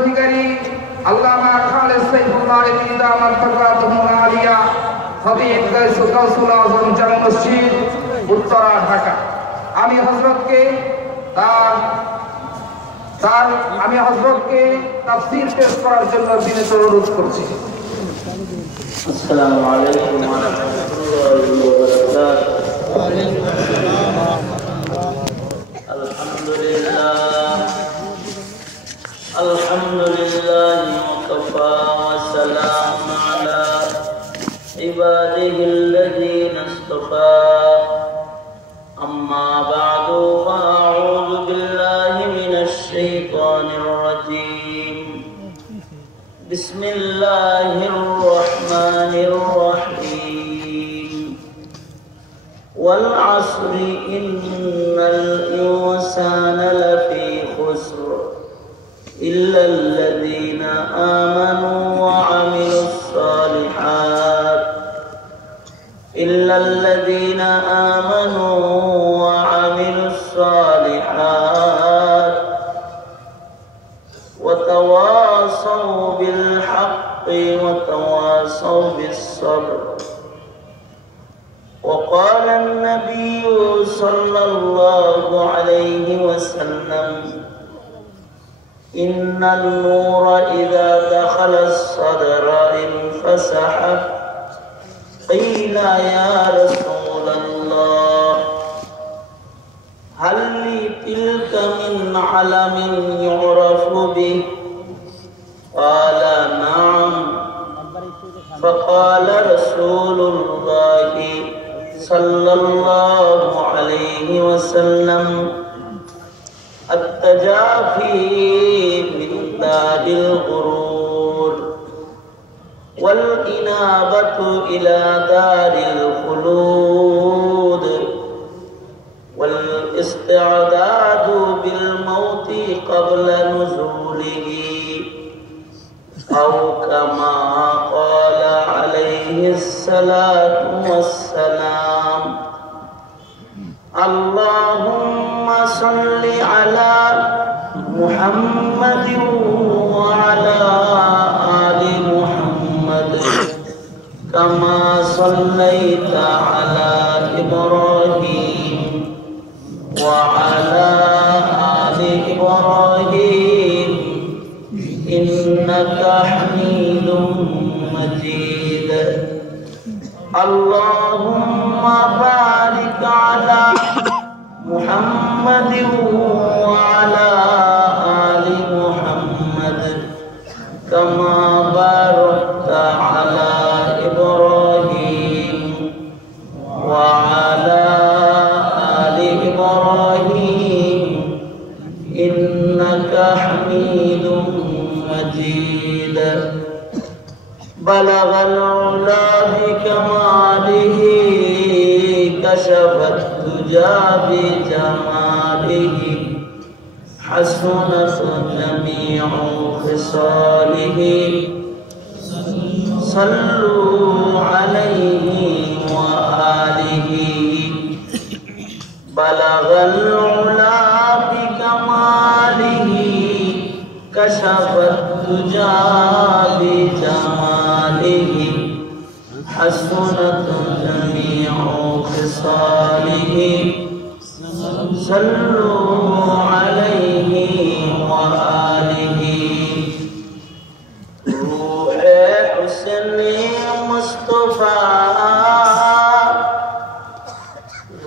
अधिकारी अल्लामा खालिद सैफुल्लाह इल्ला मरतबातुहुल आलिया खतीब गाउसुल आजम জামে মসজিদ উত্তরা ঢাকা। আমি হযরতকে তাফসীর পেশ করার জন্য বিনীত অনুরোধ করছি। আসসালামু আলাইকুম ওয়া রাহমাতুল্লাহি ওয়া বারাকাতুহু। আলহামদুলিল্লাহ ওয়াকাফা ওয়া সালামু আলা ইবাদিহিল্লাযীনা ইসতাফা। আম্মা বা'দু ফাআউযু বিল্লাহি মিনাশ শাইতানির রাজীম। বিসমিল্লাহির রহমানির রহিম। ওয়াল আসরি ইন্নাল ইনসানা লাফী খুসর إلا الذين آمنوا وعملوا الصالحات وتواصوا بالحق وتواصوا بالصبر. وقال النبي صلى الله عليه وسلم: إن النور إذا دخل الصدر انفسح. قيل يا رسول الله هل لي تلك من علم يعرف به؟ قال نعم. فقال رسول الله صلى الله عليه وسلم: التجافي من دار الغرور والإنابة إلى دار الخلود والاستعداد بالموت قبل نزوله، أو كما قال عليه الصلاة والسلام: اللهم صل على محمد وعلى آل محمد كما صليت على إبراهيم وعلى آل إبراهيم إنك حميد مجيد. اللهم بارك على محمد وعلى آل محمد كما باركت على إبراهيم وعلى آل إبراهيم إنك حميد مجيد. بلغ العلا بكماله كشف الدجى بجماله حسنت جميع خصاله. صلوا عليه وآله. بلغ العلا بكماله كشف الدجى بجماله حسنت جميع خصاله. صلوا عليه وآله. روح حسن مصطفى،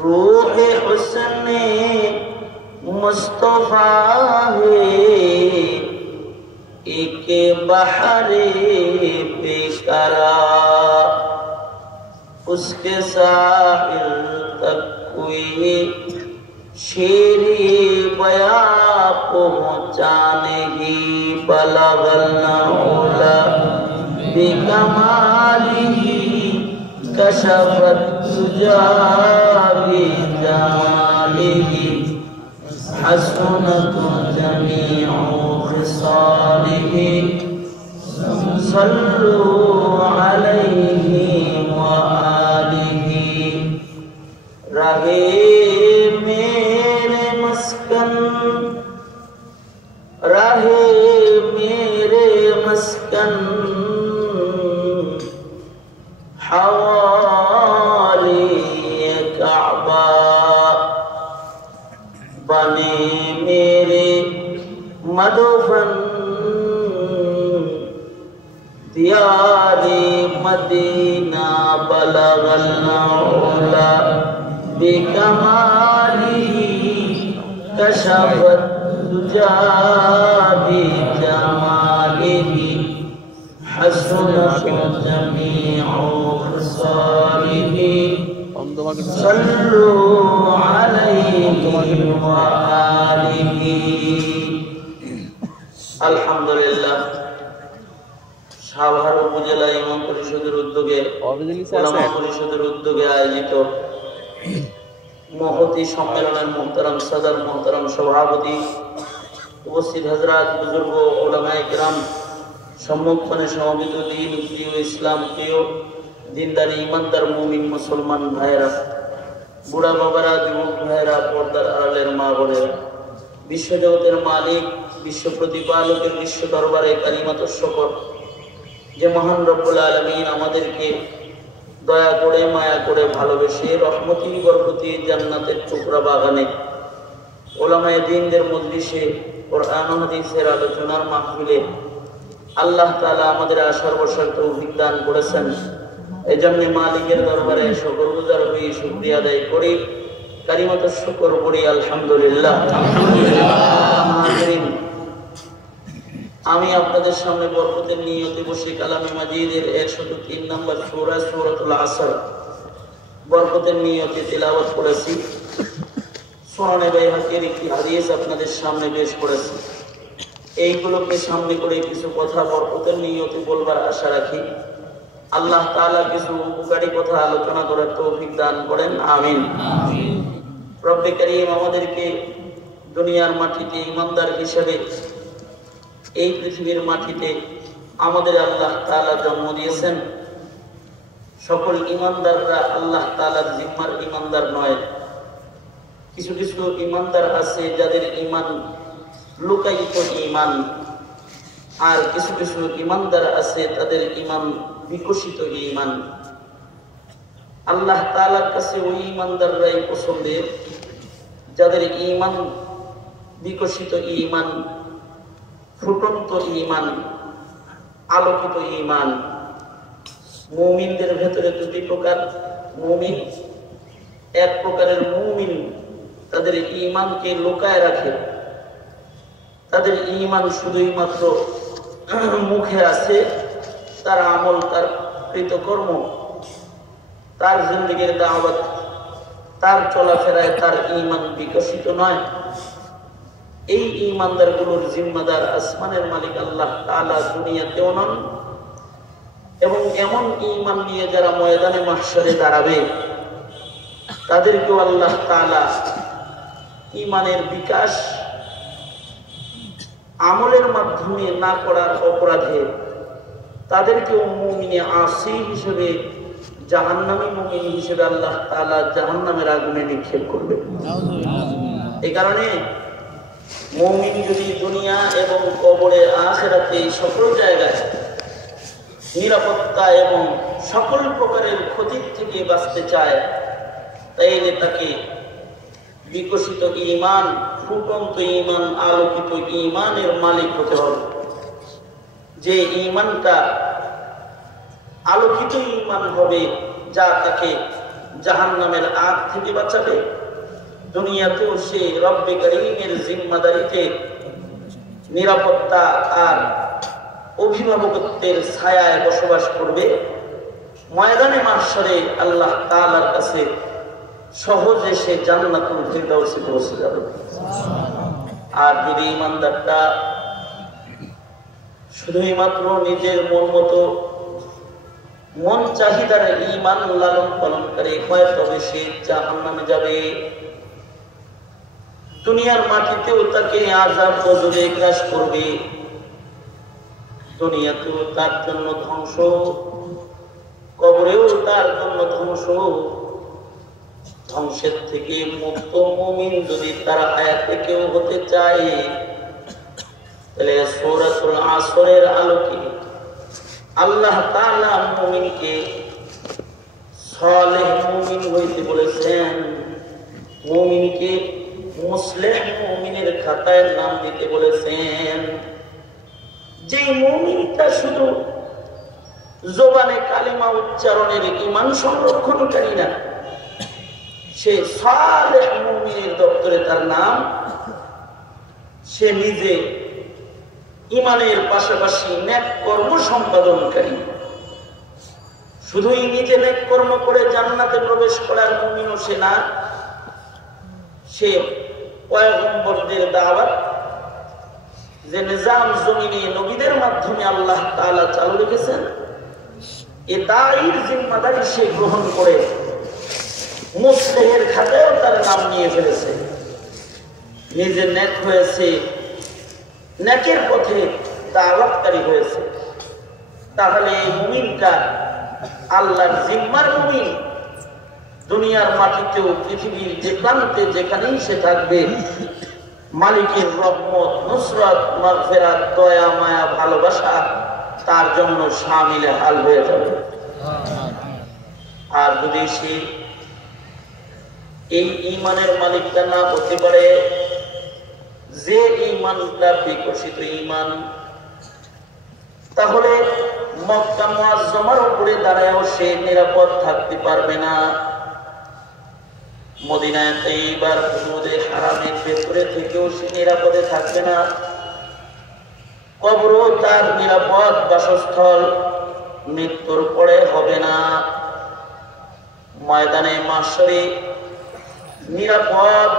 روح حسن مصطفى है एक बहारे बेकरार, उसके साहिल तक कोई शेरी बया पहुँचाने ही। बलगल उला बिकमालिही कशफत तुजा बिजमालिही हसनत जमीउ खिसालिही। सल्लु अलैहि व आलिही। रहे मेरे मस्कन रहे में مسجدا حوالي كعبہ بنے میرے مدفن دیاری مدینہ بلغ العلا بکمالہ کشفت دجا بجمالہ حسنت جمیع خصالہ صلوا علیہ وآلہ আলহামদুলিল্লাহ। সাভার উপজেলা ইমাম পরিষদের উদ্যোগে ওলামা পরিষদের উদ্যোগে আয়োজিত মহতি সম্মেলনের মুহতারাম সদর, মুহতারাম সভাপতি, উপস্থিত হযরত, বুজুর্গ, উলামায়ে কেরাম, সম্মুখপানে সমবেত দিন, প্রিয় ইসলাম, প্রিয় দিনদারি ইমানদার মুমিন মুসলমান ভাইয়েরা, বুড়া বাবারা, যুবক ভাইয়েরা, পর্দার আড়ালের মা বোনেরা, বিশ্বজগতের মালিক, বিশ্ব প্রতিপালকের বিশ্ব দরবারে কালিমাত শুকর যে মহান রব্বুল আলামিন আমাদেরকে দয়া করে, মায়া করে, ভালোবেসে রহমতি বরকতি জান্নাতের টুকরা বাগানে ওলামায়ে দ্বীনদের মজলিসে কোরআন ও হাদিসের আলোচনার মাহফিলে আল্লাহ তাআলা আমাদের আসার বসার তৌফিক দান করেছেন। এজন্য মালিকের দরবারে শুকরগুজার হয়ে শুকরিয়া আদায় করি, কালিমাত শুকর পড়ি আলহামদুলিল্লাহ। আমি আপনাদের সামনে বরকতের নিয়তে বসে কালামে মাজিদের 103 নম্বর সূরা সূরাতুল আসর বরকতের নিয়তে তিলাওয়াত করেছি। সুনানে বাইহাকির একটি হাদিস আপনাদের সামনে পেশ করেছি। এইগুলোকে সামনে করে কিছু কথা বরকতের নিয়তে বলবার আশা রাখি। আল্লাহ তাআলা কিছু উপকারী কথা আলোচনা করার তৌফিক দান করেন, আমিন। রব্বে কারীম আমাদেরকে দুনিয়ার মাটিতে ইমানদার হিসেবে এই পৃথিবীর মাটিতে আমাদের আল্লাহ তাআলা জন্ম দিয়েছেন। সকল ইমানদাররা আল্লাহ তাআলার জিম্মার ইমানদার নয়। কিছু কিছু ইমানদার আছে যাদের ঈমান লুকায়িত ঈমান, আর কিছু কিছু ইমানদার আছে তাদের ঈমান বিকশিত ঈমান। আল্লাহ তাআলার কাছে ওই ইমানদাররাই পছন্দের যাদের ঈমান বিকশিত ঈমান, ফুটন্ত ঈমান, আলোকিত ঈমান। মুমিনদের ভেতরে দুটি প্রকার মুমিন। এক প্রকারের মুমিন তাদের ঈমানকে লুকায় রাখে, তাদের ঈমান শুধুই মাত্র মুখে আছে, তার আমল, তার কৃতকর্ম, তার জিন্দেগীর দাওয়াত, তার চলাফেরায় তার ঈমান বিকশিত নয়। এই ঈমানদারগুলোর জিম্মাদার আসমানের মালিক আল্লাহ তাআলা দুনিয়াতেও নন, এবং এমন ঈমান নিয়ে যারা ময়দানে মাহশরে দাঁড়াবে তাদেরকেও আল্লাহ তাআলা ঈমানের বিকাশ আমলের মাধ্যমে না করার অপরাধে তাদেরকেও মুমিনে আসি হিসেবে, জাহান্নামী মুমিন হিসেবে আল্লাহ তাআলা জাহান্নামের আগুনে নিক্ষেপ করবে। এই কারণে মুমিন যদি দুনিয়া এবং কবরে, আখিরাতে সকল জায়গায় নিরাপত্তা এবং সকল প্রকারের ক্ষতির থেকে বাঁচতে চায়, তাইলে তাকে বিকশিত ঈমান, ফুটন্ত ঈমান, আলোকিত ঈমানের মালিক হতে হবে। যে ঈমানটা আলোকিত ঈমান হবে, যা তাকে জাহান্নামের আগ থেকে বাঁচাবে। দুনিয়াতেও সে রব্বে কারীমের জিম্মাদারিতে নিরাপত্তা আর অভিভাবকত্বের ছায়ায় বসবাস করবে। ময়দানে মাহশরে আল্লাহ তাআলার কাছে সহজে সে জান্নাতুল ফিরদাউসে পৌঁছে যাবে। আর যদি ঈমানদারটা শুধুই মাত্র নিজের মন মতো, মন চাহিদার ঈমান লালন পালন করে হয়, তবে সে জাহান্নামে যাবে। দুনিয়ার মাটিতেও তাকে আযাব গজবে গ্রাস করবে, দুনিয়াতেও তার জন্য ধ্বংস, কবরেও তার জন্য ধ্বংস। ধ্বংসের থেকে মুক্ত মুমিন যদি তার হায়াতে কেউ হতে চায়, তাহলে সূরাতুল আসরের আলোকে আল্লাহ তাআলা মুমিনকে সালেহ মুমিন হইতে বলেছেন, মুমিনকে মুসলিহ মুমিনের খাতায় নাম দিতে বলেছেন। যে মুমিনটা শুধু জবানে কালিমা উচ্চারণের ঈমান সংরক্ষণকারী না, সে সালেহ মুমিনের দপ্তরে তার নাম। সে নিজে ঈমানের পাশাপাশি নেক কর্ম সম্পাদনকারী। শুধুই নিজে নেক কর্ম করে জান্নাতে প্রবেশ করার মুমিনও সে না, সে পয়গম্বরদের দাওয়াত যে নিজাম জমিনে নবীদের মাধ্যমে আল্লাহ তাআলা চালু রেখেছেন, এ দায়ীর জিম্মাদারি সে গ্রহণ করে মুসলিহের খাতায়ও তার নাম নিয়ে ফেলেছে। নিজে নেক হয়েছে, নেকের পথে দাওয়াতকারী হয়েছে। তাহলে এই মুমিনটা আল্লাহর জিম্মার মুমিন। দুনিয়ার মাটিতেও পৃথিবীর যে প্রান্তে যেখানেই সে থাকবে, মালিকের রহমত, নুসরত, মাগফিরাত, দয়া, মায়া, ভালোবাসা তার জন্য শামিলে হাল হয়ে যাবে। আর যদি সে এই ঈমানের মালিকটা না হতে পারে, যে ঈমানটা বিকশিত ঈমান, তাহলে মক্কা মুআজ্জমার উপরে দাঁড়ায়ও সে নিরাপদ থাকতে পারবে না। মদিনায় তাইয়্যিবার হুদুদে হারামের ভেতরে থেকেও সে নিরাপদে থাকবে না। কবরও তার নিরাপদ বাসস্থল মৃত্যুর পরে হবে না। ময়দানে মাশরে নিরাপদ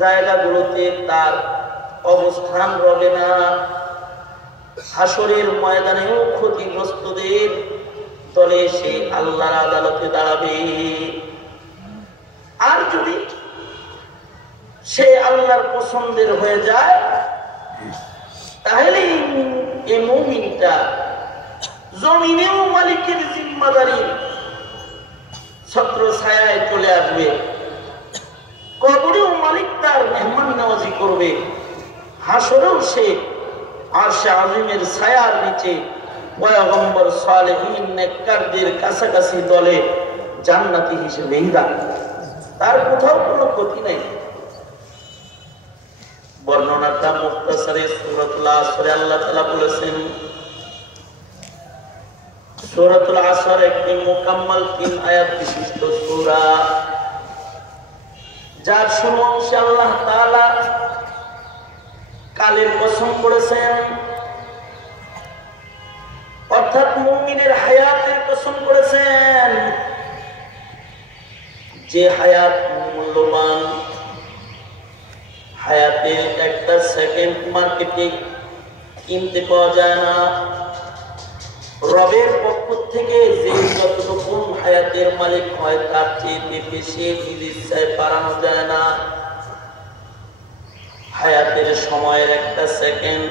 জায়গাগুলোতে তার অবস্থান রবে না। হাসরের ময়দানেও ক্ষতিগ্রস্তদের দলে সে আল্লাহর আদালতে দাঁড়াবে। আর যদি সে আল্লাহর পছন্দের হয়ে যায়, তাহলে এই মুমিনটা জমিনেও মালিকের জিম্মাদারি ছত্র ছায়ায় চলে আসবে, কবরেও মালিক তার মেহমান নওয়াজি করবে, হাসরেও সে আরশে আজিমের ছায়ার নিচে পয়গম্বর সালেহীন নেককারদের কাছাকাছি দলে জান্নাতি হিসেবেই থাকবে। তার কোথাও কোনো ক্ষতি নেই। বর্ণনাটা মুখতাসারে সূরাতুল আসরে আল্লাহ তাআলা বলেছেন, সূরাতুল আসর একটি মুকাম্মাল 3 আয়াত বিশিষ্ট সূরা, যার শুরু অংশে আল্লাহ তাআলা কালের কসম করেছেন, অর্থাৎ মুমিনের হায়াতের কসম করেছেন। যে হায়াত মূল্যবান, হায়াতের একটা সেকেন্ড মার্কেটে কিনতে পাওয়া যায় না। রবের পক্ষ থেকে যে যতটুকু হায়াতের মালিক হয়, তার চেয়ে বেশি নিজের ইচ্ছায় বাড়ানো যায় না। হায়াতের সময়ের একটা সেকেন্ড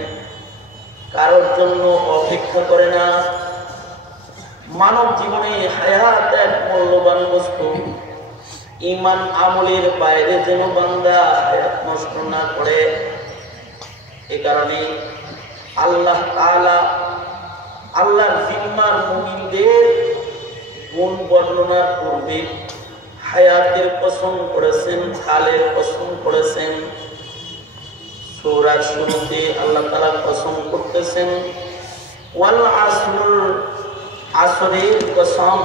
কারোর জন্য অপেক্ষা করে না। মানব জীবনে হায়াত এক মূল্যবান বস্তু। ঈমান আমলের বাইরে যেন বান্দা হায়াত নষ্ট না করে। এ কারণে আল্লাহ তাআলা আল্লাহর জিম্মার মুমিনদের গুণ বর্ণনার পূর্বে হায়াতের কসম করেছেন, কালের কসম করেছেন। সূরার শুরুতে আল্লাহ তাআলা কসম করতেছেন, ওয়াল আসর, আসরের কসম,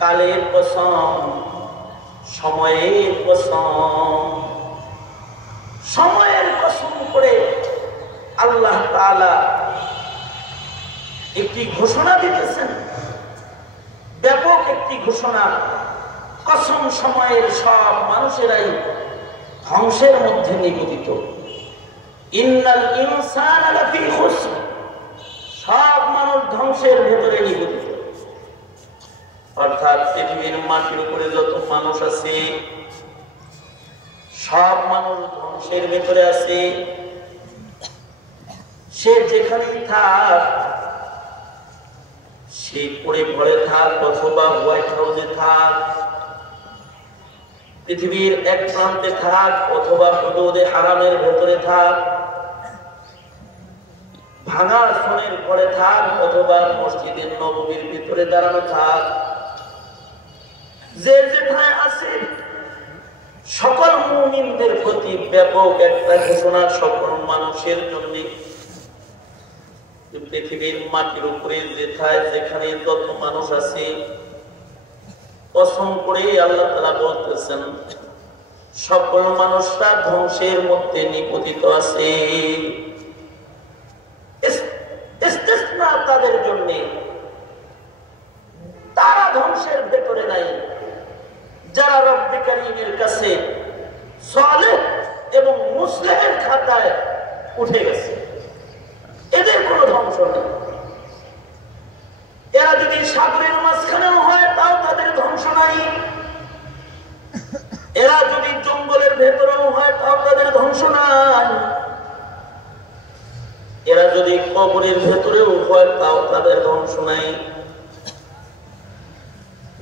কালের কসম, সময়ের কসম। সময়ের কসম করে আল্লাহ তাআলা একটি ঘোষণা দিতেছেন, ব্যাপক একটি ঘোষণা। কসম, সময়ের সব মানুষেরাই ধ্বংসের মধ্যে নিবেদিত। ইন্নাল ইনসানা লাফি খুসর, সব মানুষ ধ্বংসের ভেতরে নিবেদিত। অর্থাৎ পৃথিবীর মাটির উপরে যত মানুষ আছে, সব মানুষ ধ্বংসের ভেতরে আছে। সে যেখানেই থাক, সে পড়ে ঘরে থাক অথবা হোয়াইট হাউসে থাক, পৃথিবীর এক প্রান্তে থাক অথবা হুদুদে হারামের ভেতরে থাক, ভাঙা সোনের পরে থাক অথবা মসজিদের নববীর ভিতরে দাঁড়ানো থাক, যে যেখানে আছে সকল মুমিনদের প্রতি ব্যাপক একটা ঘোষণা, সকল মানুষের জন্য পৃথিবীর মাটির উপরে যেখানে যত মানুষ আছে কসম করে আল্লাহ তাআলা বলতেছেন সকল মানুষরা ধ্বংসের মধ্যে নিপতিত আছে। ইস্তিসনা তাদের জন্য, তারা ধ্বংসের ভেতরে নাই। যারা রব্বে কারীমের কাছে সালেহ এবং মুসলিমের খাতায় উঠে গেছে, এদের কোনো ধ্বংস নেই। এরা যদি সাগরের মাঝখানেও হয় তাও তাদের ধ্বংস নাই, এরা যদি জঙ্গলের ভেতরেও হয় তাও তাদের ধ্বংস নাই, এরা যদি কবরের ভেতরেও হয় তাও তাদের ধ্বংস নাই।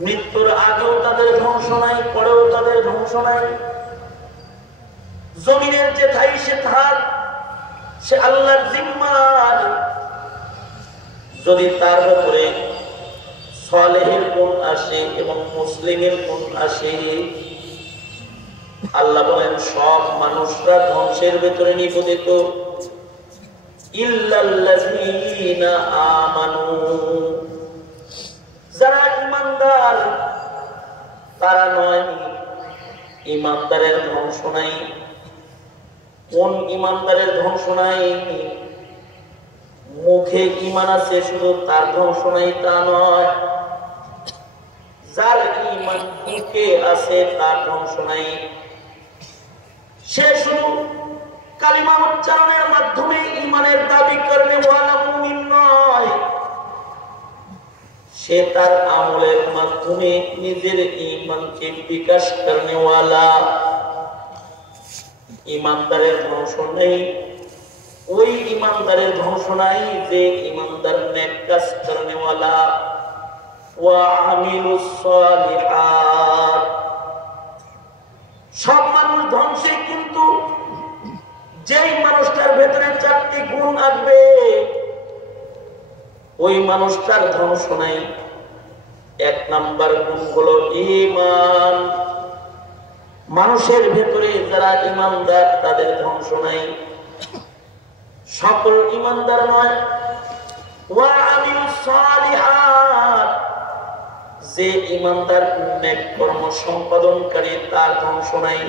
মৃত্যুর আগেও তাদের ধ্বংস নাই, পরেও তাদের ধ্বংস নাই। জমিনের যে ঠাই সে থাক, সে আল্লাহর জিম্মার। যদি তার ভেতরে সালেহের গুণ আসে এবং মুসলিমের গুণ আসে, আল্লাহ বলেন সব মানুষরা ধ্বংসের ভেতরে নিপতিত ইল্লাল্লাযীনা আমানু। যারা ঈমানদার তারা নয়, ঈমানদারের ধ্বংস নাই। কোন ঈমানদারের ধ্বংস নাই? মুখে ঈমান আছে শুধু তার ধ্বংস নাই তা নয়, যার ঈমান মুখে আছে তার ধ্বংস নাই। সে শুধু কালিমা উচ্চারণের মাধ্যমে ঈমানের দাবি করলে ওয়ালা মুমিন নয়, সে তার আমলের মাধ্যমে নিজের ঈমানকে বিকাশ করনে ওয়ালা। ঈমানদারের ধ্বংস নেই, ওই ঈমানদারের ধ্বংস নাই যে ঈমানদার নেক কাজ করনে ওয়ালা ওয়া আমিলুস সালিহাত। সব মানুষ ধ্বংসে, কিন্তু যেই মানুষটার ভেতরে চারটি গুণ আসবে ওই মানুষটার ধ্বংস নাই। এক নাম্বার গুণ হলো ঈমান। মানুষের ভেতরে যারা ঈমানদার তাদের ধ্বংস নাই, সকল ঈমানদার নয়। ওয়া আমিলুস সালিহাত, যে ঈমানদার নেক কর্ম সম্পাদনকারী তার ধ্বংস নাই।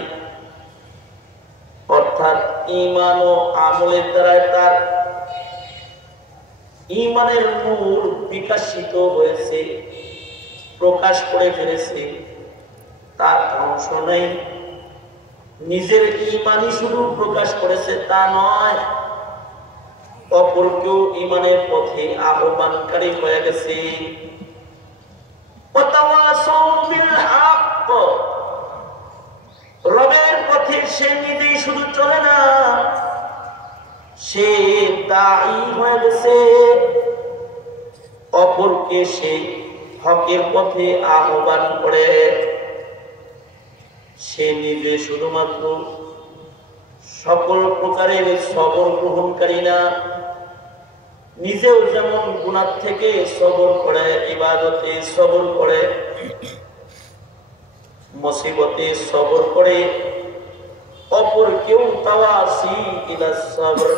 অর্থাৎ ঈমান ও আমলের দ্বারা তার ঈমানের নূর বিকশিত হয়েছে, প্রকাশ করে ফেলেছে, তার ধ্বংস নাই। নিজের ঈমানই শুধু প্রকাশ করেছে তা নয়, অপরকেও ঈমানের পথে আহ্বানকারী হয়ে গেছে। রবের পথে সে নিজেই শুধু চলে না, সে দাঈ হয়ে গেছে, অপরকে সে হকের পথে আহ্বান করে। সে নিজে শুধুমাত্র সকল প্রকারের সবর গ্রহণকারী না, নিজেও যেমন গুনাহ থেকে সবর করে, ইবাদতে সবর করে, মুসিবতে সবর করে, অপরকেও তাওয়াসি ইলা সবর,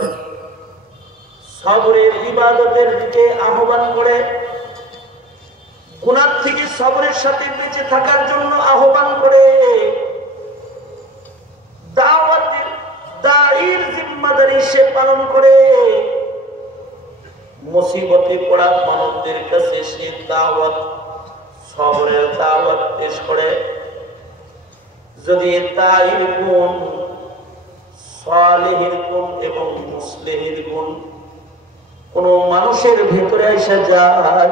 সবরের ইবাদতের দিকে আহ্বান করে, গুনাহ থেকে সবরের সাথে বেঁচে থাকার জন্য আহ্বান করে। দাওয়াতের দায়ীর জিম্মাদারি সে পালন করে, মুসিবতে পড়া মানুষদের কাছে সে দাওয়াত, সবরের দাওয়াত পেশ করে। যদি দায়ীর গুণ, সালেহের গুণ এবং মুসলিমের গুণ কোন মানুষের ভেতরে এসে যায়,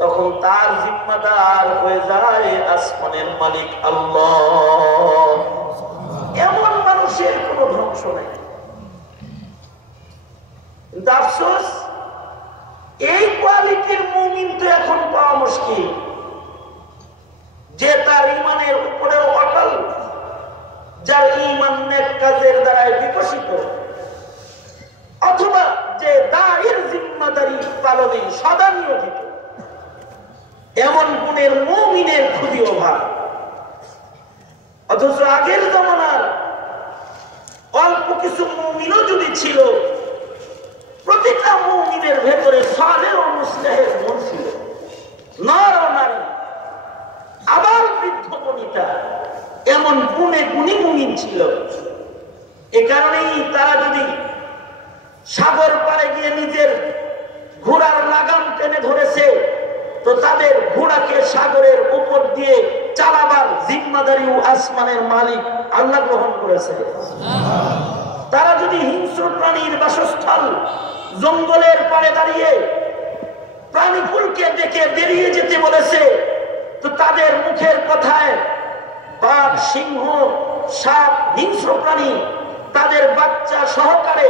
তখন তার জিম্মাদার হয়ে যায় আসমানের মালিক আল্লাহ। এমন মানুষের কোন ধ্বংস নাই। কিন্তু আফসোস, এই কোয়ালিটির মুমিন তো এখন পাওয়া মুশকিল, যে তার ঈমানের উপরে অটল, যার ঈমান নেক কাজের দ্বারা বিকশিত, অথবা যে যে দায়ের জিম্মাদারি পালনে সদা নিয়োজিত, এমন গুণের মুমিনের খুবই অভাব। অথচ আগের জমানার অল্প কিছু মুমিনও যদি ছিল, প্রতিটা মুমিনের ভেতরে সালেহ ও মুসলিহের গুণ ছিল, নর ও নারী, আবার বৃদ্ধ বনিতা, এমন গুণে গুণী মুমিন ছিল। এ কারণেই তারা যদি সাগর পাড়ে গিয়ে নিজের ঘোড়ার লাগাম টেনে ধরেছে, তো তাদের ঘোড়াকে সাগরের উপর দিয়ে চালাবার জিম্মাদারি ও আসমানের মালিক আল্লাহ গ্রহণ করেছে। তারা যদি হিংস্র প্রাণীর বাসস্থল জঙ্গলের পাড়ে দাঁড়িয়ে প্রাণীকুলকে ডেকে বেরিয়ে যেতে বলেছে, তো তাদের মুখের কথায় বাঘ, সিংহ, সাপ, হিংস্র প্রাণী তাদের বাচ্চা সহকারে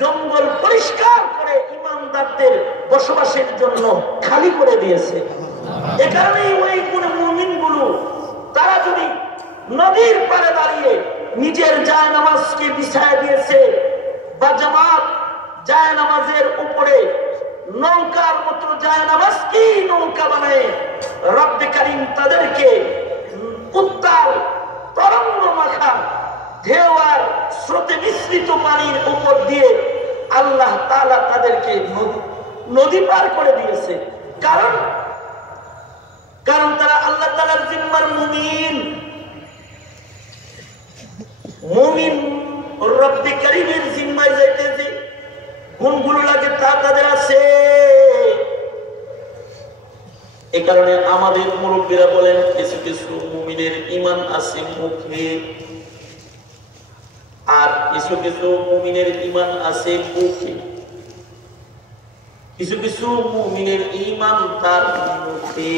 জঙ্গল পরিষ্কার করে ইমানদারদের বসবাসের জন্য খালি করে দিয়েছে। এ কারণেই ওই মুমিনগুলো তারা যদি নদীর পাড়ে দাঁড়িয়ে নিজের জায়নামাজকে বিছায় দিয়েছে, বা জামাত জায়নামাজের উপরে নৌকার মতো জায়নামাজকেই নৌকা বানায়, রব্বে কারীম তাদেরকে উত্তাল তরঙ্গ মাখা ঢেউ আর স্রোতে মিশ্রিত পানির উপর দিয়ে আল্লাহ তাআলা তাদেরকে নদী পার করে দিয়েছে। কারণ তারা আল্লাহ তাআলার জিম্মার মুমিন। মুমিন রব্বে কারীমের জিম্মায় যাইতে যে গুণগুলো লাগে তা তাদের আছে। এ কারণে আমাদের মুরব্বীরা বলেন, কিছু কিছু মুমিনের ঈমান আছে মুখে, আর কিছু কিছু মুমিনের ঈমান আছে বুকে। কিছু কিছু মুমিনের ঈমান তার মুখে,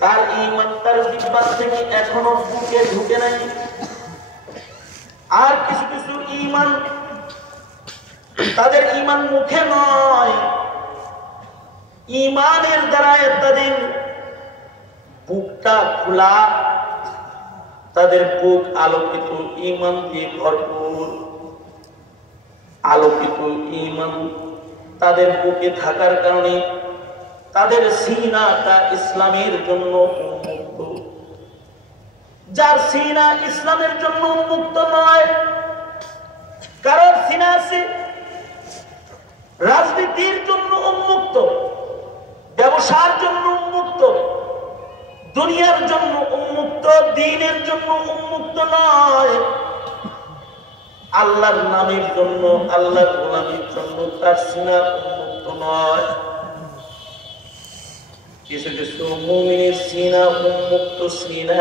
তার ঈমান তার জিহ্বা থেকে এখনো বুকে ঢুকে নাই। আর কিছু কিছু ঈমান, তাদের ঈমান মুখে নয়, ঈমানের দ্বারা তাদের বুকটা খোলা, তাদের বুক আলোকিত ঈমান দিয়ে ভরপুর। আলোকিত ঈমান তাদের বুকে থাকার কারণে তাদের সিনাটা ইসলামের জন্য উন্মুক্ত। যার সিনা ইসলামের জন্য উন্মুক্ত নয়, কারণ সিনা আছে রাজনীতির জন্য উন্মুক্ত, ব্যবসার জন্য উন্মুক্ত, দুনিয়ার জন্য উন্মুক্ত, দ্বীনের জন্য উন্মুক্ত নয়। আল্লাহর নামের জন্য, আল্লাহর গোলামীর জন্য তার সিনা উন্মুক্ত নয়। কিছু কিছু মুমিনের সিনা উন্মুক্ত সিনা,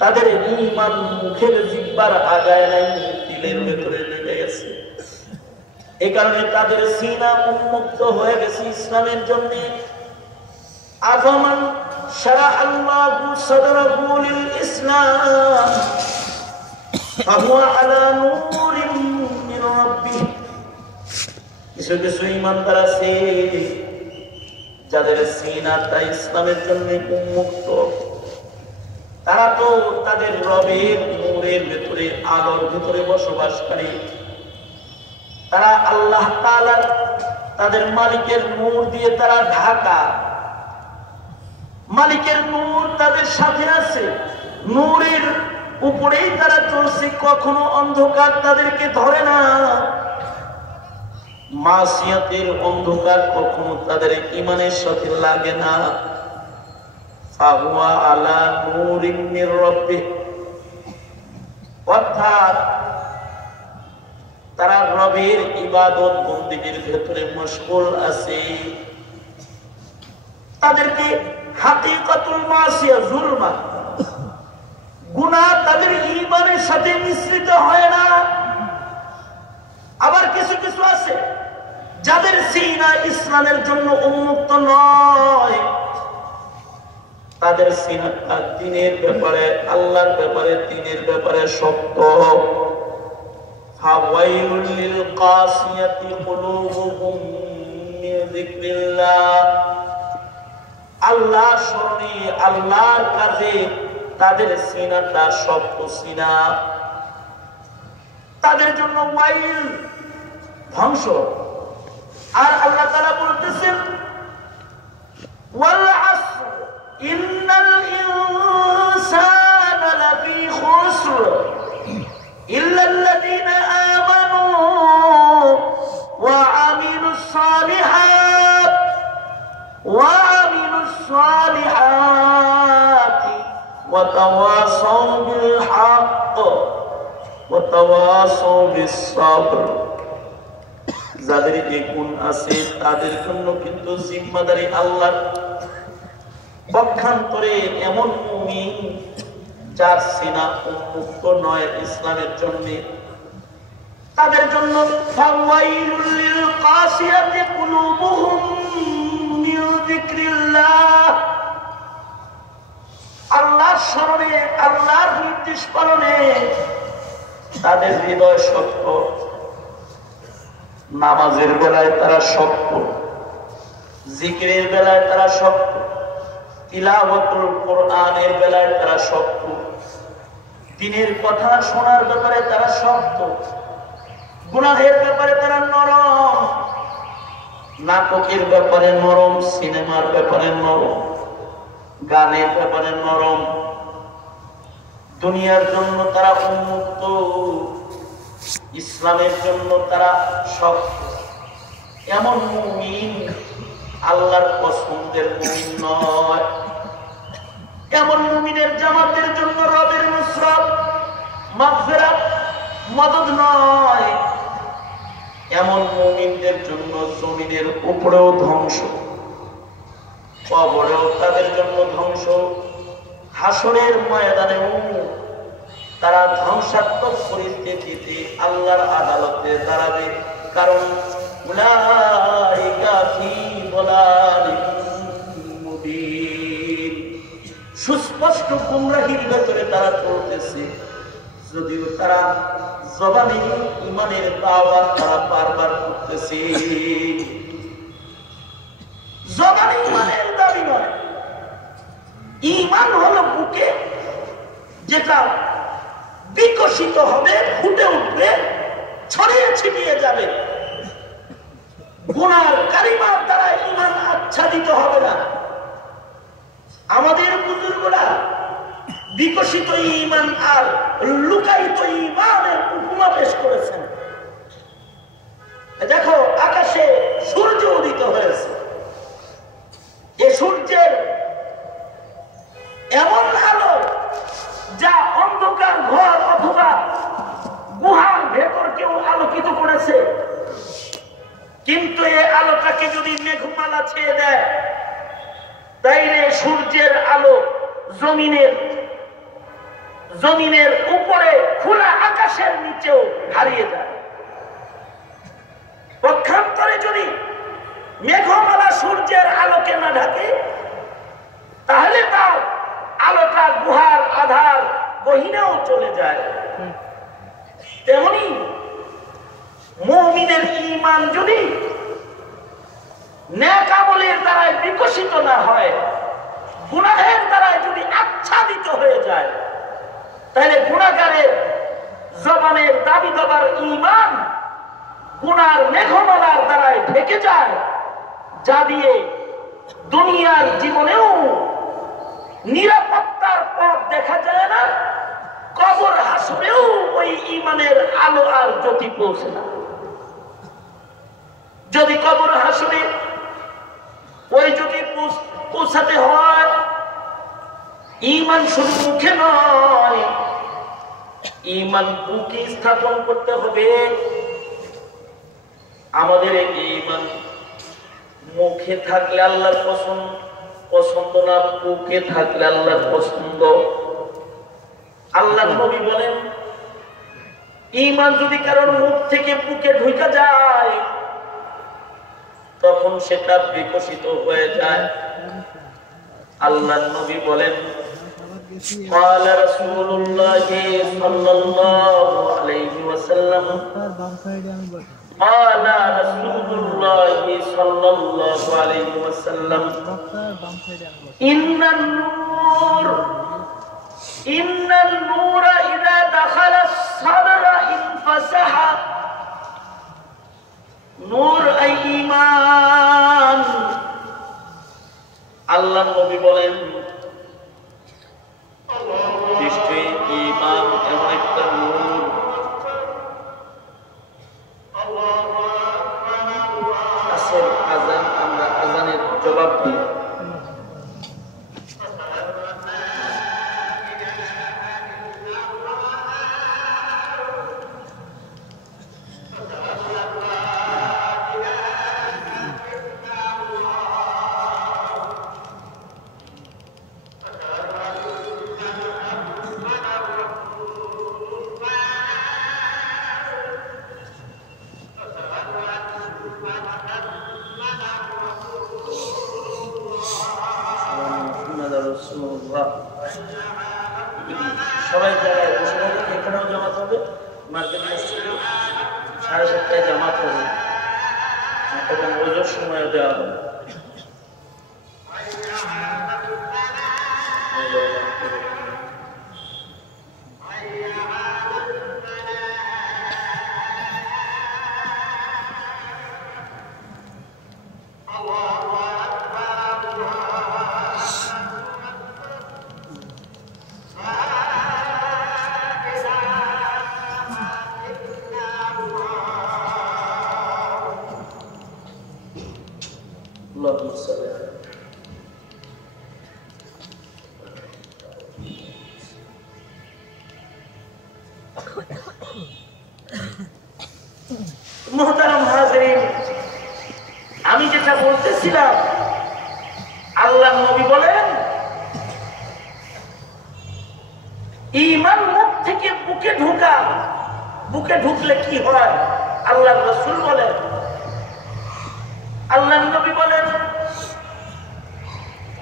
তাদের ঈমান মুখের জিহ্বার আগায় নাই, দিলের ভেতরে লেগে গেছে। এই কারণে তাদের সিনা উন্মুক্ত হয়ে গেছে ইসলামের জন্য। আফমান শারাহ আল্লাহু সাদরাহু লিল ইসলাম ফাহুয়া আলা নূরিন মিন রাব্বিহ। কিছু কিছু ঈমানদার আছে যাদের সিনাটা ইসলামের জন্য উন্মুক্ত, তারা তো তাদের রবের নূরের ভেতরে, আলোর ভেতরে বসবাসকারী। তারা আল্লাহ তাআলার, তাদের মালিকের নূর দিয়ে তারা ঢাকা। মালিকের নূর তাদের সাথে আছে, নূরের উপরেই তারা চলছে, কখনো অন্ধকার তাদেরকে ধরে না। মাসিয়াতের অন্ধকার কখনো তাদের ঈমানের সাথে লাগে না। ফাহুয়া আলা নূরিন মির রাব্বিহ, অর্থাৎ তারা রবের ইবাদত বন্দেগীর ভেতরে মশগুল আছে। তাদেরকে হাকিকাতুল মাসিয়া, জুলমা, গুনাহ তাদের ঈমানের সাথে মিশ্রিত হয় না। আবার কিছু কিছু আছে যাদের সিনা ইসলামের জন্য উন্মুক্ত নয়, তাদের সিনাটা দ্বীনের ব্যাপারে, আল্লাহর ব্যাপারে, দ্বীনের ব্যাপারে শক্ত। ফাওয়াইলুল লিল কাসিয়াতি কুলুবুহুম মিন যিকরিল্লাহ, আল্লাহ স্মরণে, আল্লাহর কাজে তাদের সিনাটা শক্ত সিনা। তাদের জন্য ওয়াইল, ধ্বংস। আর আল্লাহ তাআলা বলতেছেন ওয়াল আসর ইন্নাল ইনসানা লাফি খুসর ইল্লাল্লাযীনা আমানু ওয়া আমিলুস সালিহাতি ওয়া তাওয়াসাউ বিল হক ওয়া তাওয়াসাউ বিস সাবর। যাদের যে গুণ আছে তাদের জন্য কিন্তু জিম্মাদারি আল্লাহর। পক্ষান্তরে এমন মুমিন যার সিনা উন্মুক্ত নয় ইসলামের জন্য, তাদের জন্য ফাওয়াইলুল লিল কাসিয়াতি কুলুবুহুম মিন যিকরিল্লাহ। আল্লাহর স্মরণে, আল্লাহর নির্দেশ পালনে তাদের হৃদয় শক্ত। নামাজের বেলায় তারা শক্ত, জিকিরের বেলায় তারা শক্ত, তিলাওয়াতুল কোরআনের বেলায় তারা শক্ত, দ্বীনের কথা শোনার ব্যাপারে তারা শক্ত, গুনাহের ব্যাপারে তারা নরম, নাটকের ব্যাপারে নরম, সিনেমার ব্যাপারে নরম, গানের ব্যাপারে নরম, দুনিয়ার জন্য তারা উন্মুক্ত, ইসলামের জন্য তারা শক্ত। এমন মুমিন আল্লাহর পছন্দের মুমিন নয়। এমন মুমিনের জামাতের জন্য রবের নুসরাত, মাগফিরাত, মদদ নয়। এমন মুমিনদের জন্য জমিনের উপরেও ধ্বংস, কবরেও তাদের জন্য ধ্বংস, হাসরের ময়দানেও তারা ধ্বংসাত্মক পরিস্থিতিতে আল্লাহর আদালতে দাঁড়াবে। কারণ উলাইকা ফি দালালিন মুবিন, সুস্পষ্ট গুমরাহির ভেতরে তারা চলতেছে। যদিও তারা জবানে ঈমানের দাওয়াত তারা বারবার করতেছে, জবানে ঈমানের দাবি নয়। ঈমান হলো বুকে যেটা বিকশিত হবে, ফুটে উঠবে, ছড়িয়ে ছিটিয়ে যাবে। গুনার কালিমার দ্বারা ঈমান আচ্ছাদিত হবে না। আমাদের বুজুর্গরা বিকশিত ঈমান আর লুকায়িত ঈমানের উপমা পেশ করেছেন। দেখো, আকাশে সূর্য উদিত হয়েছে। এই সূর্যের এমন আলো যা অন্ধকার ঘর অথবা গুহার ভেতরকেও আলোকিত করেছে। কিন্তু এই আলোটাকে যদি মেঘমালা ছেয়ে দেয়, তাইলে সূর্যের আলো জমিনের উপরে খোলা আকাশের নিচেও হারিয়ে যায়। পক্ষান্তরে যদি মেঘমালা সূর্যের আলোকে না ঢাকে, তাহলে তার আলোটা গুহার আধার গহীনেও চলে যায়। তেমনি মুমিনের ঈমান যদি নেক আমলের দ্বারা বিকশিত না হয়, গুনাহের দ্বারা যদি আচ্ছাদিত হয়ে যায়, তাহলে গুনাহগারের জবানের দাবি দাবার ঈমান গুনার মেঘমালার দ্বারা ঢেকে যায়, যা দিয়ে দুনিয়ার জীবনেও নিরাপত্তার পথ দেখা যায় না, কবর হাসরেও ওই ঈমানের আলো আর জ্যোতি পৌঁছে না। যদি কবর হাসরে ওই জ্যোতি পৌঁছাতে হয়, ঈমান শুধু মুখে নয়, ঈমান বুকে স্থাপন করতে হবে। আমাদের এই ঈমান মুখে থাকলে আল্লাহর পছন্দ না, বুকে থাকলে আল্লাহর পছন্দ। আল্লাহর নবী বলেন, ঈমান যদি কারোর মুখ থেকে বুকে ঢুকে যায়, তখন সেটা বিকশিত হয়ে যায়। আল্লাহর নবী বলেন, قال رسول الله صلى الله عليه وسلم قال رسول الله صلى الله عليه وسلم إن النور إذا دخل الصدر انفسح নূর আই ঈমান। আল্লাহ নবী বলেন নিশ্চয়ই ঈমান এমন একটা নূর, আসল আযান আমরা আযানের জবাব দিই। সবাই জায়গায় বসে থাকে, এখানেও জামাত হবে, মার্কেট মসজিদে 7:30টায় জামাত হবে এবং ওজোর সময় দেওয়া হবে। মুহতারাম হাজিরিন, আমি যেটা বলতেছিলাম, আল্লাহ নবী বলেন ঈমান মুখ থেকে বুকে ঢোকা, বুকে ঢুকলে কি হয়? আল্লাহ রাসূল বলেন, আল্লাহ নবী বলেন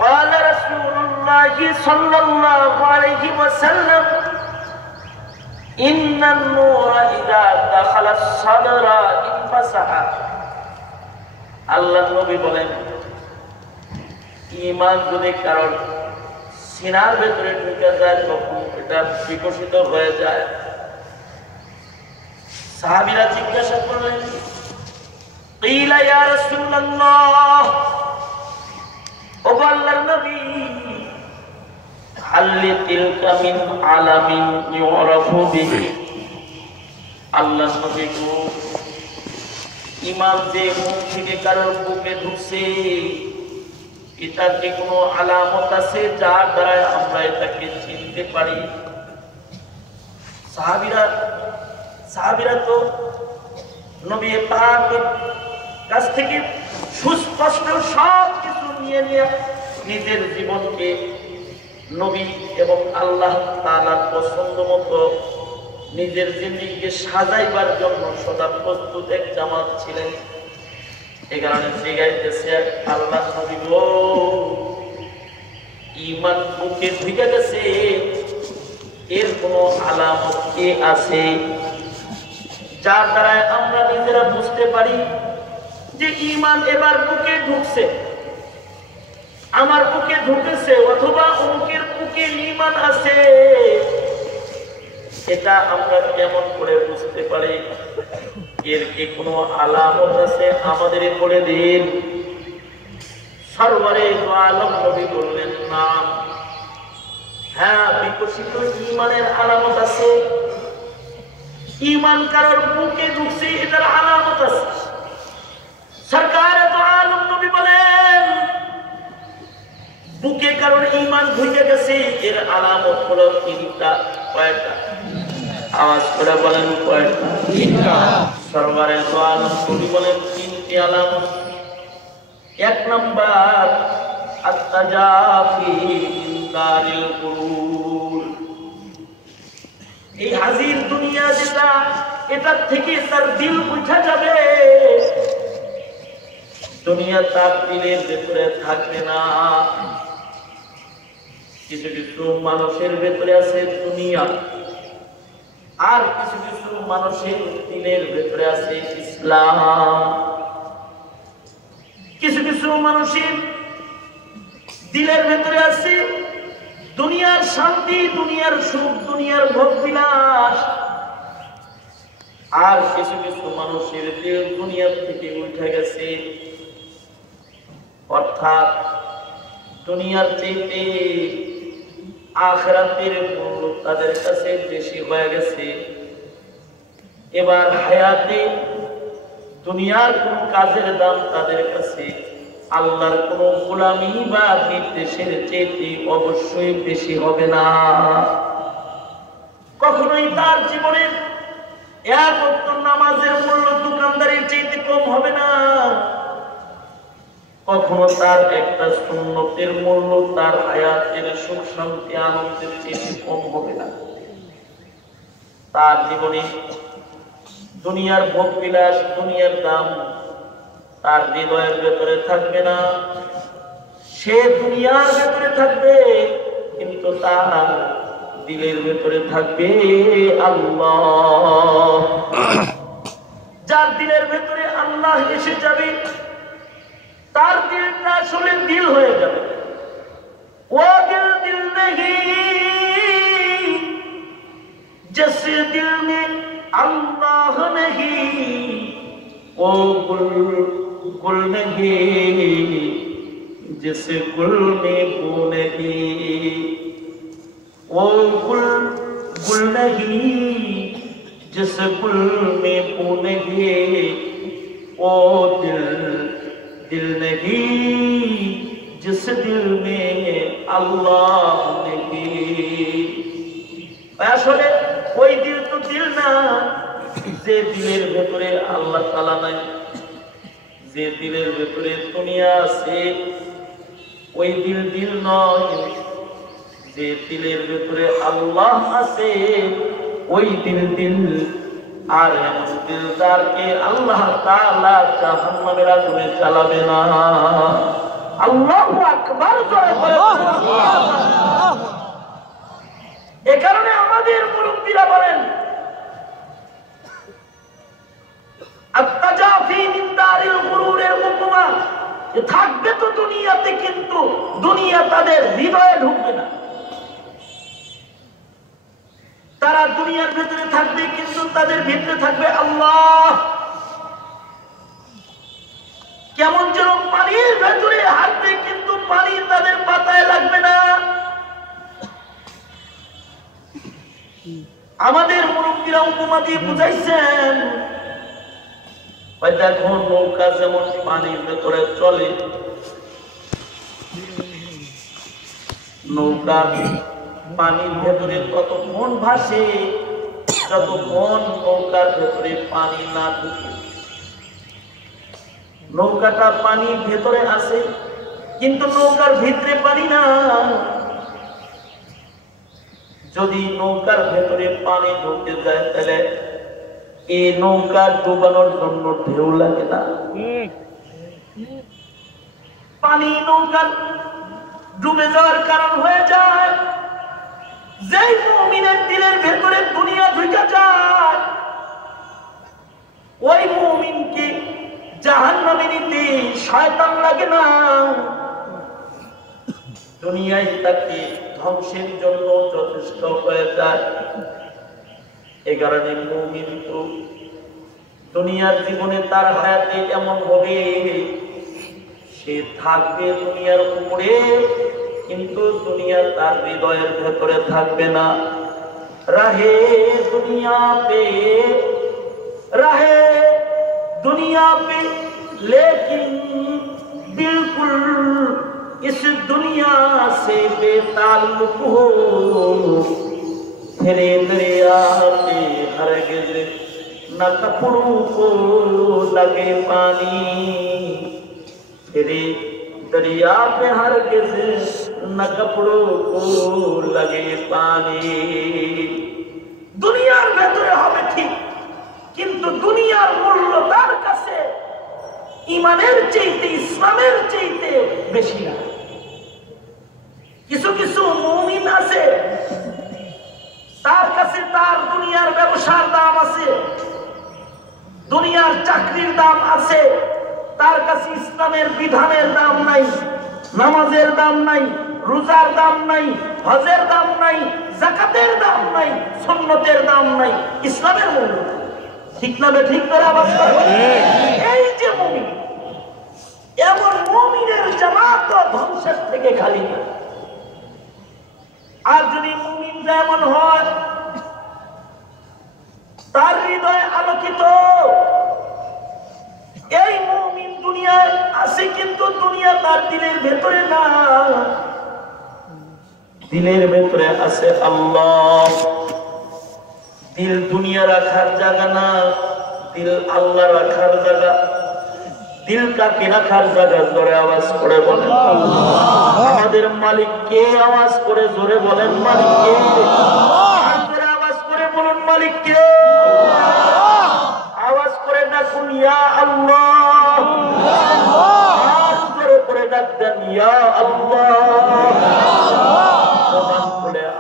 قال رسول الله صلى الله عليه وسلم إن النور إذا دخل الصدر انفسح। আল্লাহ নবী বলেন ঈমান যদি কারণ সিনার ভেতরে ঢুকে যায় তখন এটা বিকশিত হয়ে যায়। সাহাবীরা জিজ্ঞাসা করলেন, কিলা ইয়া রাসূলুল্লাহ, ও আল্লাহর নবী, হাল্লি তিলকা মিন আলামিন ইউরাফু বিহি। আল্লাহর নবী গো, ঈমান যে মুখ থেকে কারোর বুকে ঢুকছে, এটার কি কোনো আলামত আছে যার দ্বারা আমরা এটাকে চিনতে পারি? সাহাবীরা তো নবী পাকের কাছ থেকে সুস্পষ্ট সব কিছু নিয়ে নিজের জীবনকে নবী এবং আল্লাহ তাআলার পছন্দ মতো নিজের জিন্দেগিকে সাজাইবার জন্য সদা প্রস্তুত এক জামাত ছিলেন। এই কারণে জিজ্ঞাসা, আল্লাহ নবী গো, ঈমান বুকে ঢুকে গেছে, এর কোনো আলামত কি আছে যার দ্বারা আমরা নিজেরা বুঝতে পারি যে ঈমান এবার বুকে ঢুকছে, আমার বুকে ঢুকেছে, অথবা অমুকের বুকে ঈমান আছে? এটা আমরা কেমন করে বুঝতে পারি? এর কি কোনো আলামত আছে? আমাদের বলে দিন। সরওয়ারে দো আলম নবী বললেন, না, হ্যাঁ, বিকশিত ঈমানের আলামত আছে। ঈমান কারোর বুকে ঢুকছে, এটার আলামত আছে। সরকার দো আলম নবী বলেন, বুকে কারোর ঈমান ঢুকে গেছে, এর আলামত হলো তিনটা। কয়টা? আওয়াজ করে বলেন, কয়টা? তিনটা। সরকারে দো আলম নবী বলেন তিনটি আলামত। এক নাম্বার, আত-তাজাফি দারিল কুরুর। এই হাজির দুনিয়া যেটা, এটা থেকে তার দিল উঠে যাবে, দুনিয়া তার দিলের ভেতরে থাকবে না। কিছু কিছু মানুষের ভেতরে আছে দুনিয়া, আর কিছু কিছু মানুষের দিলের ভেতরে আছে ইসলাম। কিছু কিছু মানুষের দিলের ভেতরে আছে দুনিয়ার শান্তি, দুনিয়ার সুখ, দুনিয়ার ভোগ বিলাস। আর কিছু কিছু মানুষের দিল দুনিয়া থেকে উঠে গেছে, অর্থাৎ দুনিয়ার চাইতে আখিরাতের মূল্য তাদের কাছে বেশি হয়ে গেছে। এবার হায়াতে দুনিয়ার কোন কাজের দাম তাদের কাছে আল্লাহর কোন গোলামি বা নির্দেশের চাইতে অবশ্যই বেশি হবে না। কখনোই তার জীবনের এক ওয়াক্ত নামাজের মূল্য দোকানদারির চাইতে কম হবে না। কখনো তার একটা সুন্নতের মূল্য তার হায়াতের সুখ শান্তি আনন্দের চাইতে কম হবে না। তার জীবনে দুনিয়ার ভোগ বিলাস, দুনিয়ার দাম তার হৃদয়ের ভেতরে থাকবে না। সে দুনিয়ার ভেতরে থাকবে, কিন্তু তার দিলের ভেতরে থাকবে আল্লাহ। যার দিলের ভেতরে আল্লাহ এসে যাবে, তার দিলটা আসলে দিল হয়ে যাবে। ও দিল দিল नहीं, जिस दिल में अल्लाह नहीं, वो गुल गुल नहीं, जिस गुल में वो नहीं, वो गुल गुल नहीं, जिस गुल में वो नहीं, वो दिल दिल नहीं, जिस दिल में अल्लाह नहीं। আসলে ওই দিল তো দিল না যে দিলের ভেতরে আল্লাহ তাআলা নাই। যে দিলের ভেতরে দুনিয়া আছে ওই দিল দিল নয়। যে দিলের ভেতরে আল্লাহ আছে ওই দিল দিল। আর এমন দিলদারকে আল্লাহ তাআলা জাহান্নামের আগুনে জ্বালাবে না। আল্লাহু আকবার। এ কারণে আমাদের মুরব্বীরা বলেন আত্তাজাফি মিন দারিল গুরুরের উপমা, থাকবে তো দুনিয়াতে কিন্তু দুনিয়া তাদের হৃদয়ে ঢুকবে না। তারা দুনিয়ার ভেতরে থাকবে কিন্তু তাদের ভিতরে থাকবে আল্লাহ। কেমন যেন পানির ভেতরে হাঁটবে কিন্তু পানি তাদের পাতায় লাগবে না। আমাদের মুরব্বীরা উপমা দিয়ে বুঝাইছেন, দেখো নৌকা যেমন পানির ভেতরে চলে, নৌকা পানির ভেতরে ততক্ষণ ভাসে যতক্ষণ নৌকার ভেতরে পানি না ঢুকে। নৌকাটা পানির ভেতরে আছে কিন্তু নৌকার ভিতরে পানি না। যদি নৌকার ভেতরে পানি ঢুকে যায় তাহলে এই নৌকা ডুবানোর জন্য ঢেউ লাগে না। পানি নৌকার ডুবে যাওয়ার কারণ হয়ে যায়। যেই মুমিনের দিলের ভেতরে দুনিয়া ঢুকে যায় ওই মুমিনকে জাহান্নামে নিতে শয়তান লাগে না। দুনিয়ায় তাকে ধ্বংসের জন্য যথেষ্ট হয়ে যায়। এ কারণে মুমিন তো দুনিয়ার জীবনে তার হায়াতে এমন হবে সে থাকবে দুনিয়ার উপরে কিন্তু দুনিয়া তার হৃদয়ের ভেতরে থাকবে না। রাহে দুনিয়া পে লেকিন बिल्कुल इस दुनिया से बेताल्लुक हो। फिरे दरिया पे हरगिज न कपड़ों को लगे पानी। फिरे दरिया पे हरगिज न कपड़ों को लगे पानी। दुनियार ভেতরে হবে ঠিক কিন্তু দুনিয়ার মূল্য তার কাছে ইমানের চাইতে ইসলামের চাইতে বেশি না। কিছু কিছু মুমিন আছে তার কাছে তার দুনিয়ার ব্যবসার দাম আছে, দুনিয়ার চাকরির দাম আছে, তার কাছে ইসলামের বিধানের দাম নাই, নামাজের দাম নাই, রোজার দাম নাই, হজের দাম নাই, যাকাতের দাম নাই, সুন্নতের দাম নাই, ইসলামের মূল্য। ঠিক না? ঠিক করে আওয়াজ করে। এই যে মুমিন, এমন মুমিনের জামাত ধ্বংসের থেকে খালি না। আর যদি মুমিন যেমন হয়, তার হৃদয় আলোকিত, এই মুমিন দুনিয়ায় আছে কিন্তু দুনিয়া তার দিলের ভেতরে না। দিলের ভেতরে আছে আল্লাহ। দিল দুনিয়া রাখার জায়গা না, দিল আল্লাহ রাখার জায়গা। দিল কাকে রাখার জায়গা? জোরে আওয়াজ করে বলেন আমাদের মালিক কে? আওয়াজ করে জোরে বলেন মালিক কে? জোরে আওয়াজ করে বলুন মালিক কে? আওয়াজ করে ডাকুন ইয়া আল্লাহ। জোরে করে ডাকতেন ইয়া আল্লাহ।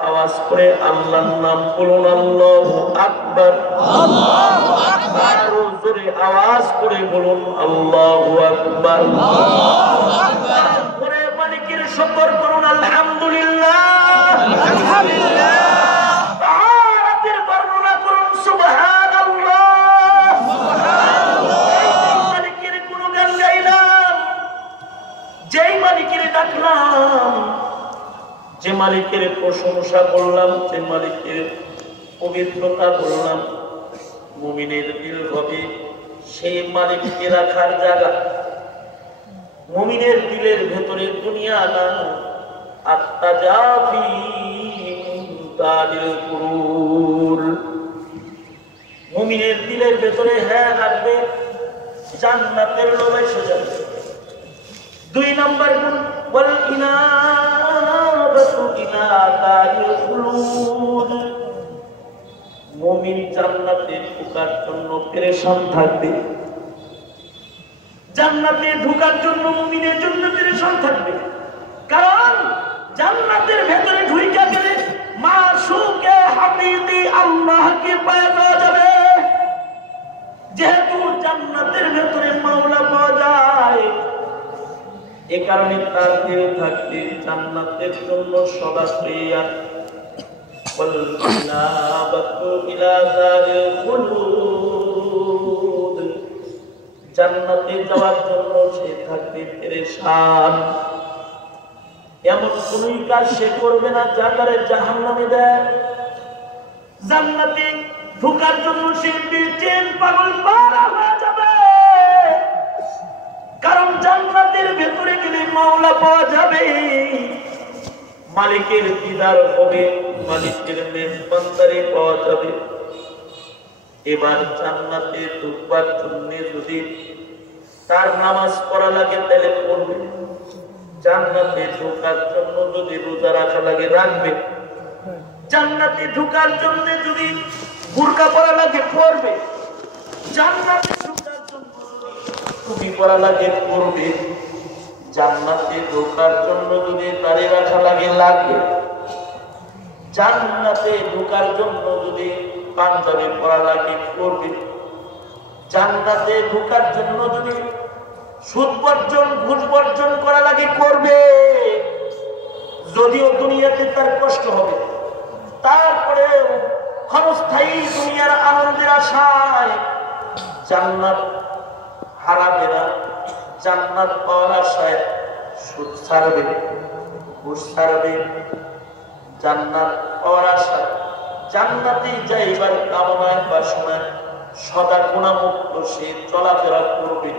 আওয়াজ করে আল্লাহর নাম বলুন আল্লাহু আকবার। আরো জোরে আওয়াজ করে বলুন আল্লাহু আকবার। করে মালিকের শুকর করুন আলহামদুলিল্লাহ। তাআলার বর্ণনা করুন সুবহানাল্লাহ। মালিকের গুণগান গাইলাম, যেই মালিকের ডাকলাম, যে মালিকের প্রশংসা করলাম, যে মালিকের পবিত্রতা বললাম, মুমিনের দিল হবে সেই মালিককে রাখার জায়গা। মুমিনের দিলের ভেতরে দুনিয়া না, আত্তাজাফি মুনতাদিল কুরুর। মুমিনের দিলের ভেতরে হ্যাঁ আসবে জান্নাতের লোভ এসে যাবে। 2 নম্বর গুণ ওয়াল ইনাবাতু ইলা দারিল খুলুদ। মুমিন জান্নাতে ঢোকার জন্য পেরেশান থাকবে। জান্নাতে ঢোকার জন্য মুমিনের জন্য পেরেশান থাকবে, কারণ জান্নাতের ভেতরে ঢুইকা গেলে মাশুকে হাবিবি আল্লাহকে পাওয়া যাবে। যেহেতু জান্নাতের ভেতরে মাওলা পাওয়া যায়, এ কারণে তার দিল থাকবে জান্নাতের জন্য সদা তৈয়ার। জান্নাতে যাওয়ার জন্য সে থাকবে পেরেশান। এমন কোন কাজ সে করবে না যা করে জাহান্নামে দেয়। জান্নাতে ঢোকার জন্য সে বেচেন পাগল পারা হয়ে যাবে, কারণ জান্নাতের ভেতরে গেলে মাওলা পাওয়া যাবে, মালিকের দিদার হবে, মালিকের মেহমানদারি পাওয়া যাবে। এবার জান্নাতে ঢুকবার জন্য যদি তার নামাজ পড়া লাগে তাহলে পড়বে, জান্নাতে ঢোকার জন্য যদি রোজা রাখা লাগে রাখবে, জান্নাতে ঢোকার জন্য যদি বুরকা পরা লাগে পরবে, জান্নাতে ঢোকার জন্য টুপি পরা লাগে পরবে, জান্নাতে ঢোকার জন্য যদি দাড়ি রাখা লাগে লাগবে, জান্নাতে ঢোকার জন্য যদি পাঞ্জাবি পরা লাগে পরবে, জান্নাতে ঢোকার জন্য যদি সুদ বর্জন ঘুষ বর্জন করা লাগে করবে। যদিও দুনিয়াতে তার কষ্ট হবে, তারপরে ক্ষণস্থায়ী দুনিয়ার আনন্দের আশায় জান্নাত হারাবে না, জান্নাত পাওয়ার আশায় সুদ ছাড়বে, ঘুষ ছাড়বে, জান্নাত পাওয়ার আশায় জান্নাতে যাইবার কামনায় বাসনায় সদা গুণামুক্ত সে চলাফেরা করবে,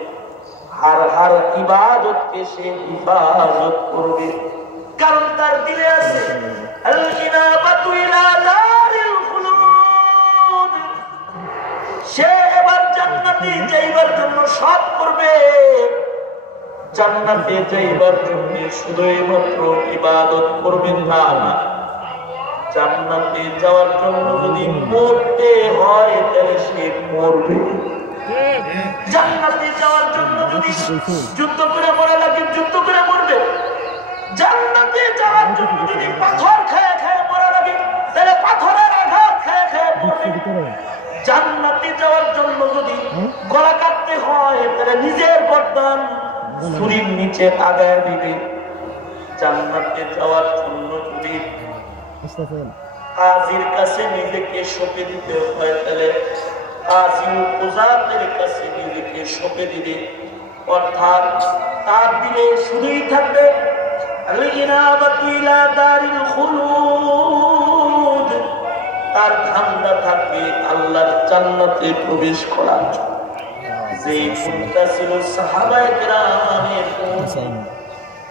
হার হার ইবাদতকে সে ইবাদত করবে, কারণ তার দিলে আছে আল ইনাবাতু ইলা দারিল খুলুদ। সে এবার জান্নাতে যাইবার জন্য সব করবে, জান্নাতে যাইবার জন্য শুধু মাত্র ইবাদত করবে না, জান্নাতে যাওয়ার জন্য যদি মরতে হয় তাহলে সে মরবে, জান্নাতে যাওয়ার জন্য যদি যুদ্ধ করে মরা লাগে যুদ্ধ করে মরবে, জান্নাতে যাওয়ার জন্য যদি পাথর খায় খায় মরা লাগে তাহলে পাথরের আঘাত খায় খায় মরবে, জান্নাতে যাওয়ার জন্য যদি গলা কাটতে হয় তাহলে নিজের গর্দান ছুরির নিচে আগায় দিবে, জান্নাতে যাওয়ার জন্য যদি কাজীর কাছে নিজেকে সঁপে দিতে হয় তাহলে কাজী ওজাতের কাছে নিজেকে সঁপে দিবে, অর্থাৎ তার দিলে শুধুই থাকবে তার ধান্দা থাকবে আল্লাহর জান্নাতে প্রবেশ করা। যে ফুলটা ছিল সাহাবায়ে কেরামের,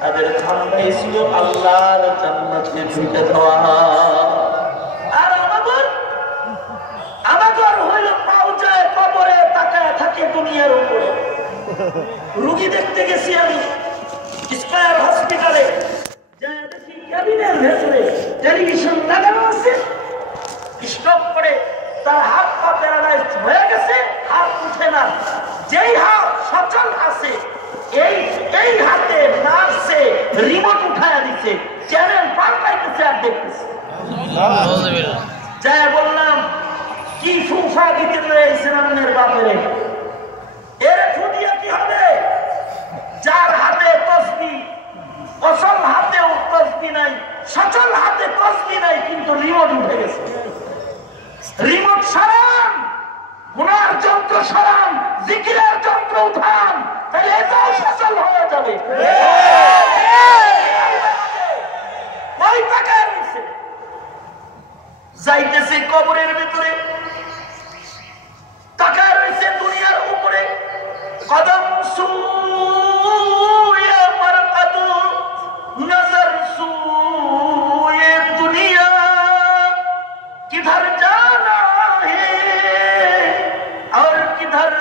তাদের ধান্দাই ছিল আল্লাহর জান্নাতে ঢুকে যাওয়া। আর আমাদের হইল পাও যায় কবরে তাকায় থাকে দুনিয়ার উপরে। রোগী দেখতে গেছি আমি স্কয়ার হসপিটালে, দেখি ক্যাবিনের ভেতরে টেলিভিশন লাগানো আছে, স্ট্রোক করে তার হাত পা প্যারালাইজড হয়ে গেছে, হাত উঠে না। যেই হাত সচল আছে এই হাতে নার্সে রিমোট উঠায়া দিচ্ছে, চ্যানেল পাল্টাইতেছে আর দেখতেছে। যাই বললাম কি ফুফা দিতে রয়েছেন আপনার বাপেরে, এর ফুদিয়া কি হবে? যার হাতে তসবি, অসল হাতেও তসবি নাই, সচল হাতে তসবি নাই, কিন্তু রিমোট উঠে গেছে। রিমোট সরান, গুনার যন্ত্র সরান, জিকিরের যন্ত্র উঠান, তাহলে এটাও সচল হয়ে যাবে। ওই টাকায় রয়েছে, যাইতেছে কবরের ভিতরে, টাকায় রয়েছে দুনিয়ার উপরে। কদম সুয়ে মারকাদু নজর সুয়ে দুনিয়া কিধর जाना है और किधर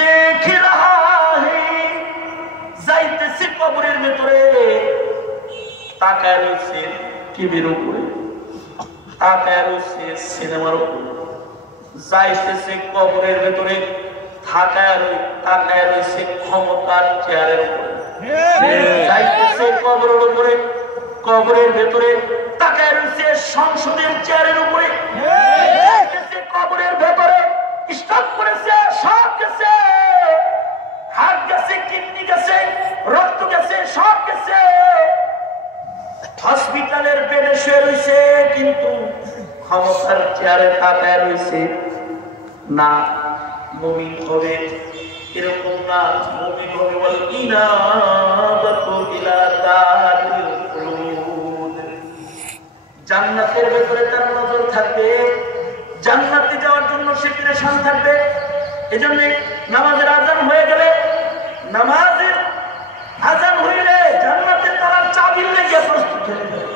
देख रहा है। যাইতেছে কবরের ভিতরে, তাকায় রয়েছে টিভির উপরে, তাকায় রয়েছে সিনেমার উপরে। যাইতেছে কবরের ভিতরে, তাকায় রয়েছে ক্ষমতার চেয়ারের উপরে। যাইতেছে কবরের উপরে, কবরের ভেতরে তাকায় রয়েছে সংসদের চেয়ারের উপরে। কবরের ভেতরে স্টক করেছে, সব গেছে, হাত গেছে, কিডনি গেছে, রক্ত গেছে, সব গেছে। হসপিটালের বেডে শুয়ে রয়েছে, কিন্তু ক্ষমতার চেয়ারে তাকায় রয়েছে। না, মুমিন হবে এরকম না, মুমিন হবে বল ইনাবাতু ইলা দারিল খুলুদ। জান্নাতের ভেতরে তার নজর থাকবে, জান্নাতে যাওয়ার জন্য সে পেরেশান থাকবে। এজন্য নামাজের আযান হয়ে গেলে, নামাজের আযান হইলে জান্নাতে তারা চাবির লেগে প্রস্তুত হয়ে যাবে,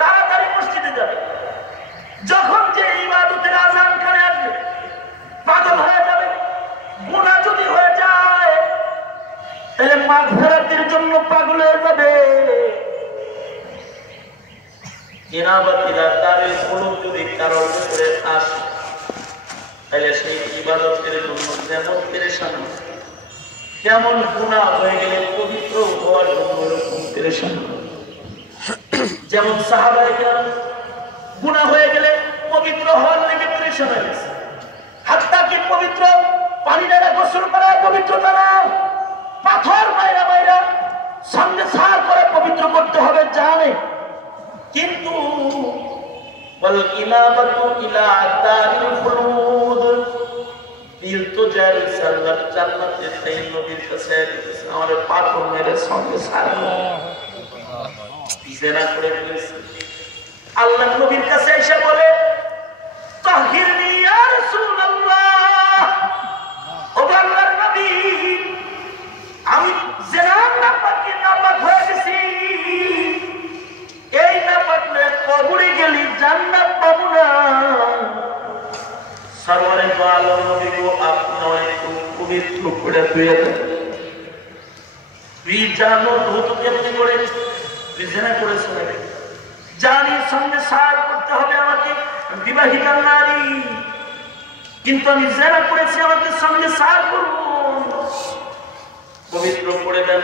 তাড়াতাড়ি মসজিদে যাবে। যখন যে ইবাদতের আযান কানে আসবে পাগল হয়ে যাবে। গুনাহ যদি হয়ে যায় তাহলে মাগফিরাতের জন্য পাগল হয়ে যাবে। ইনাবাতিলা তারে কোনো যদি কারণ করে আসে, তাহলে সেই ইবাদতের জন্য যেমন পেরেশান, তেমন গুনাহ হয়ে গেলে পবিত্র হওয়ার জন্য এরকম পেরেশান। যেমন সাহাবায়ে কেরাম গুনাহ হয়ে গেলে পবিত্র হওয়ার লেগে পেরেশান হয়ে গেছে। হাত্তা কি পবিত্র পানি দ্বারা গোসল করা পবিত্রতা না, পাথর মাইরা মাইরা সঙ্গে সার করে পবিত্র করতে হবে জানে। কিন্তু বল ইনাবাতু ইলা দারিল খুলুদ, দিল তো যার সাল্লাত জান্নাতে সেই নবীর কাছে আমার পাথর মেরে সঙ্গে সার জিনা করে ফেলেছে। আল্লাহ নবীর কাছে এসে বলে তাহিরনি ইয়া রাসূলুল্লাহ, ও আল্লাহর নবী আমি জিনার নাপাক হয়ে গেছি, এই নাপাকলে কবরে গেলি জান্নাত পাবো না। সরওয়ারে দো আলম নবী গো আপনি একটু পবিত্র করে ধুয়ে দেন। তুই জানো ধুতো কেমনি করে, তুই জিনা করেছো, জানি সঙ্গে সার করতে হবে আমাকে, বিবাহিতা নারী, কিন্তু আমি জিনা করেছি, আমাকে সঙ্গে সার করব। পবিত্র করে দেন।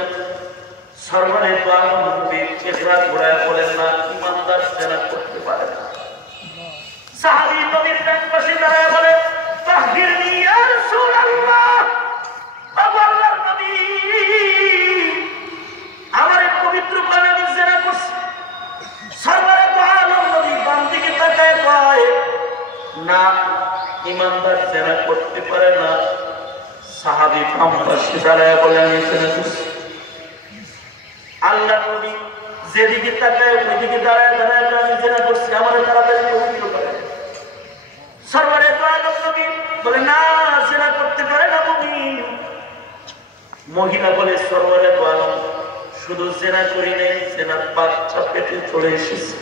সরওয়ারে দো আলম নবী চেহারা ঘোরায় বলেন না ইমানদার জিনা করতে পারে না। সাহাবী নবীর ডান পাশে দাঁড়ায় বলে তাহিরনি ইয়া রাসূলুল্লাহ, ও আল্লাহর নবী আমারে পবিত্র করে আমি জিনা করছি। সরওয়ারে দো আলম নবী বাম দিকে তাকায় কয় না ইমানদার আমার পাশে দাঁড়ায় বলে আমি জেনা করছি। আল্লাহ নবী যেদিকে তাকায় ওইদিকে দাঁড়ায় দাঁড়ায় আমি জেনা করছি, আমার তাড়াতাড়ি পবিত্র করে। সরওয়ারে দো আলম নবী বলে না, জেনা করতে পারে না মুমিন। মহিলা বলে সরওয়ারে দো আলম শুধু জেনা করি নাই, জেনার বাচ্চা পেটে চলে এসেছে,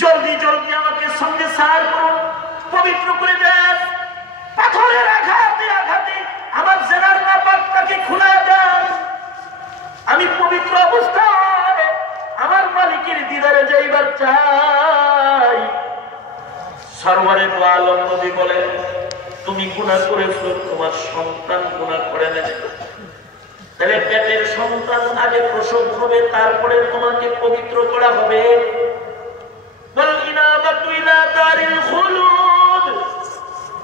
জলদি জলদি আমাকে সঙ্গে সার করুন, পবিত্র করে দেন। পাথরের আঘাতে আঘাতে আমার জেনার নাপাকটাকে খুলে দেন, আমি পবিত্র অবস্থায় আমার মালিকের দিদারে যাইবার চাই। সরওয়ারে দো আলম নবী বলেন তুমি গুনাহ করেছো, তোমার সন্তান গুনাহ করে না, তাহলে পেটের সন্তান আগে প্রসব হবে, তারপরে তোমাকে পবিত্র করা হবে।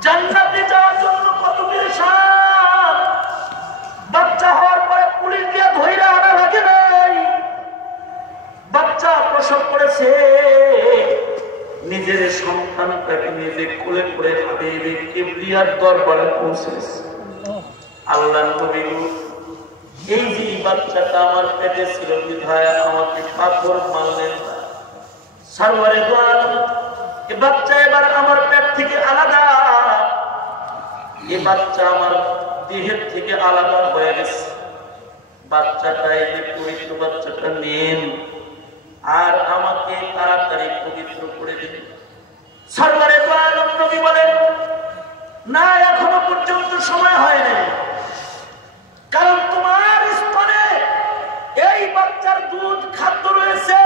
জান্নাতে যাওয়ার জন্য কত পেরেশান, বাচ্চা হওয়ার পরে পুলিশ দিয়ে ধইরা আনা লাগে নাই, বাচ্চা প্রসব করেছে, নিজের সন্তানটাকে নিজে কোলে করে হাবিবে কিবরিয়ার দরবারে পৌঁছেছে। আল্লাহ নবী এই যে বাচ্চাটা আমার পেটে ছিল বিধায় আমাকে পাথর মারলেন না। সরওয়ারে দো আলম এই বাচ্চা এবার আমার পেট থেকে আলাদা, এই বাচ্চা আমার দেহের থেকে আলাদা হয়ে গেছে। বাচ্চাটা এই যে পবিত্র বাচ্চাটা নেন আর আমাকে তাড়াতাড়ি পবিত্র করে দিন। সরওয়ারে দো আলম নবী বলেন না, এখনো পর্যন্ত সময় হয় নাই, কারণ তোমার স্তনে এই বাচ্চার দুধ খাদ্য রয়েছে,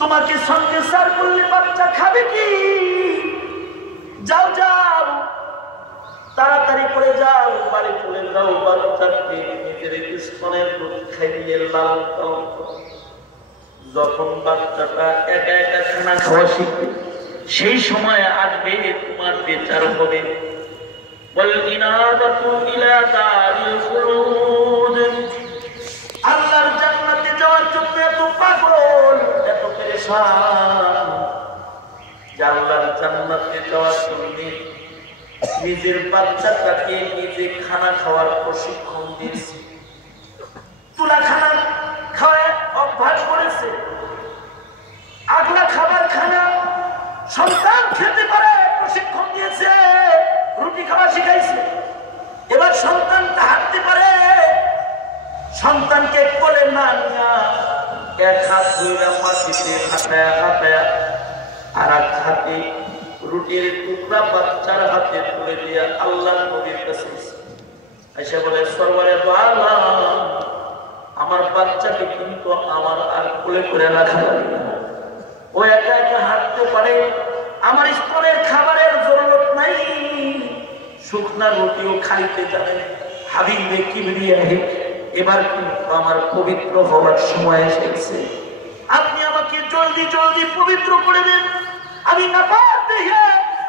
তোমাকে সঙ্গে সার করলে বাচ্চা খাবে কি? যাও যাও তাড়াতাড়ি করে যাও, বাড়ি চলে যাও, বাচ্চাকে নিজের স্তনের দুধ খাইয়ে লালন পালন করো। যখন বাচ্চাটা একা একা খানা খাওয়া শিখবে সেই সময় আসবে তোমার বিচার হবে। আল্লাহর জান্নাতে যাওয়ার জন্য এত পাগল, এত পেরেশান, আল্লাহর জান্নাতে যাওয়ার জন্য নিজের বাচ্চাটাকে নিজে খানা খাওয়ার প্রশিক্ষণ দিয়েছে, তুলা খানা খাওয়ায় অভ্যাস করেছে, আগলা খাবার খানা সন্তান খেতে পারে প্রশিক্ষণ দিয়েছে, রুটি খাওয়া শিখাইছে। এবার সন্তানটা হাঁটতে পারে, সন্তানকে কোলে না নিয়া এক হাত ধরে মাটিতে হাঁটায়া হাঁটায়া আর এক হাতে রুটির টুকরা বাচ্চার হাতে তুলে দিয়া আল্লাহ নবীর কাছে এসে বলে সরওয়ারে দো আলম আমার বাচ্চাকে কিন্তু আমার আর কোলে করে রাখা যাবে না, ও একা একা হাঁটতে পারে, আমার স্তনের খাবারের জরুরত নাই, শুকনা রুটিও খাইতে জানে। হাবিবে কিবরিয়া এবার কিন্তু আমার পবিত্র হওয়ার সময় এসেছে, আপনি আমাকে জলদি জলদি পবিত্র করে দেন, আমি নাপাক দেখে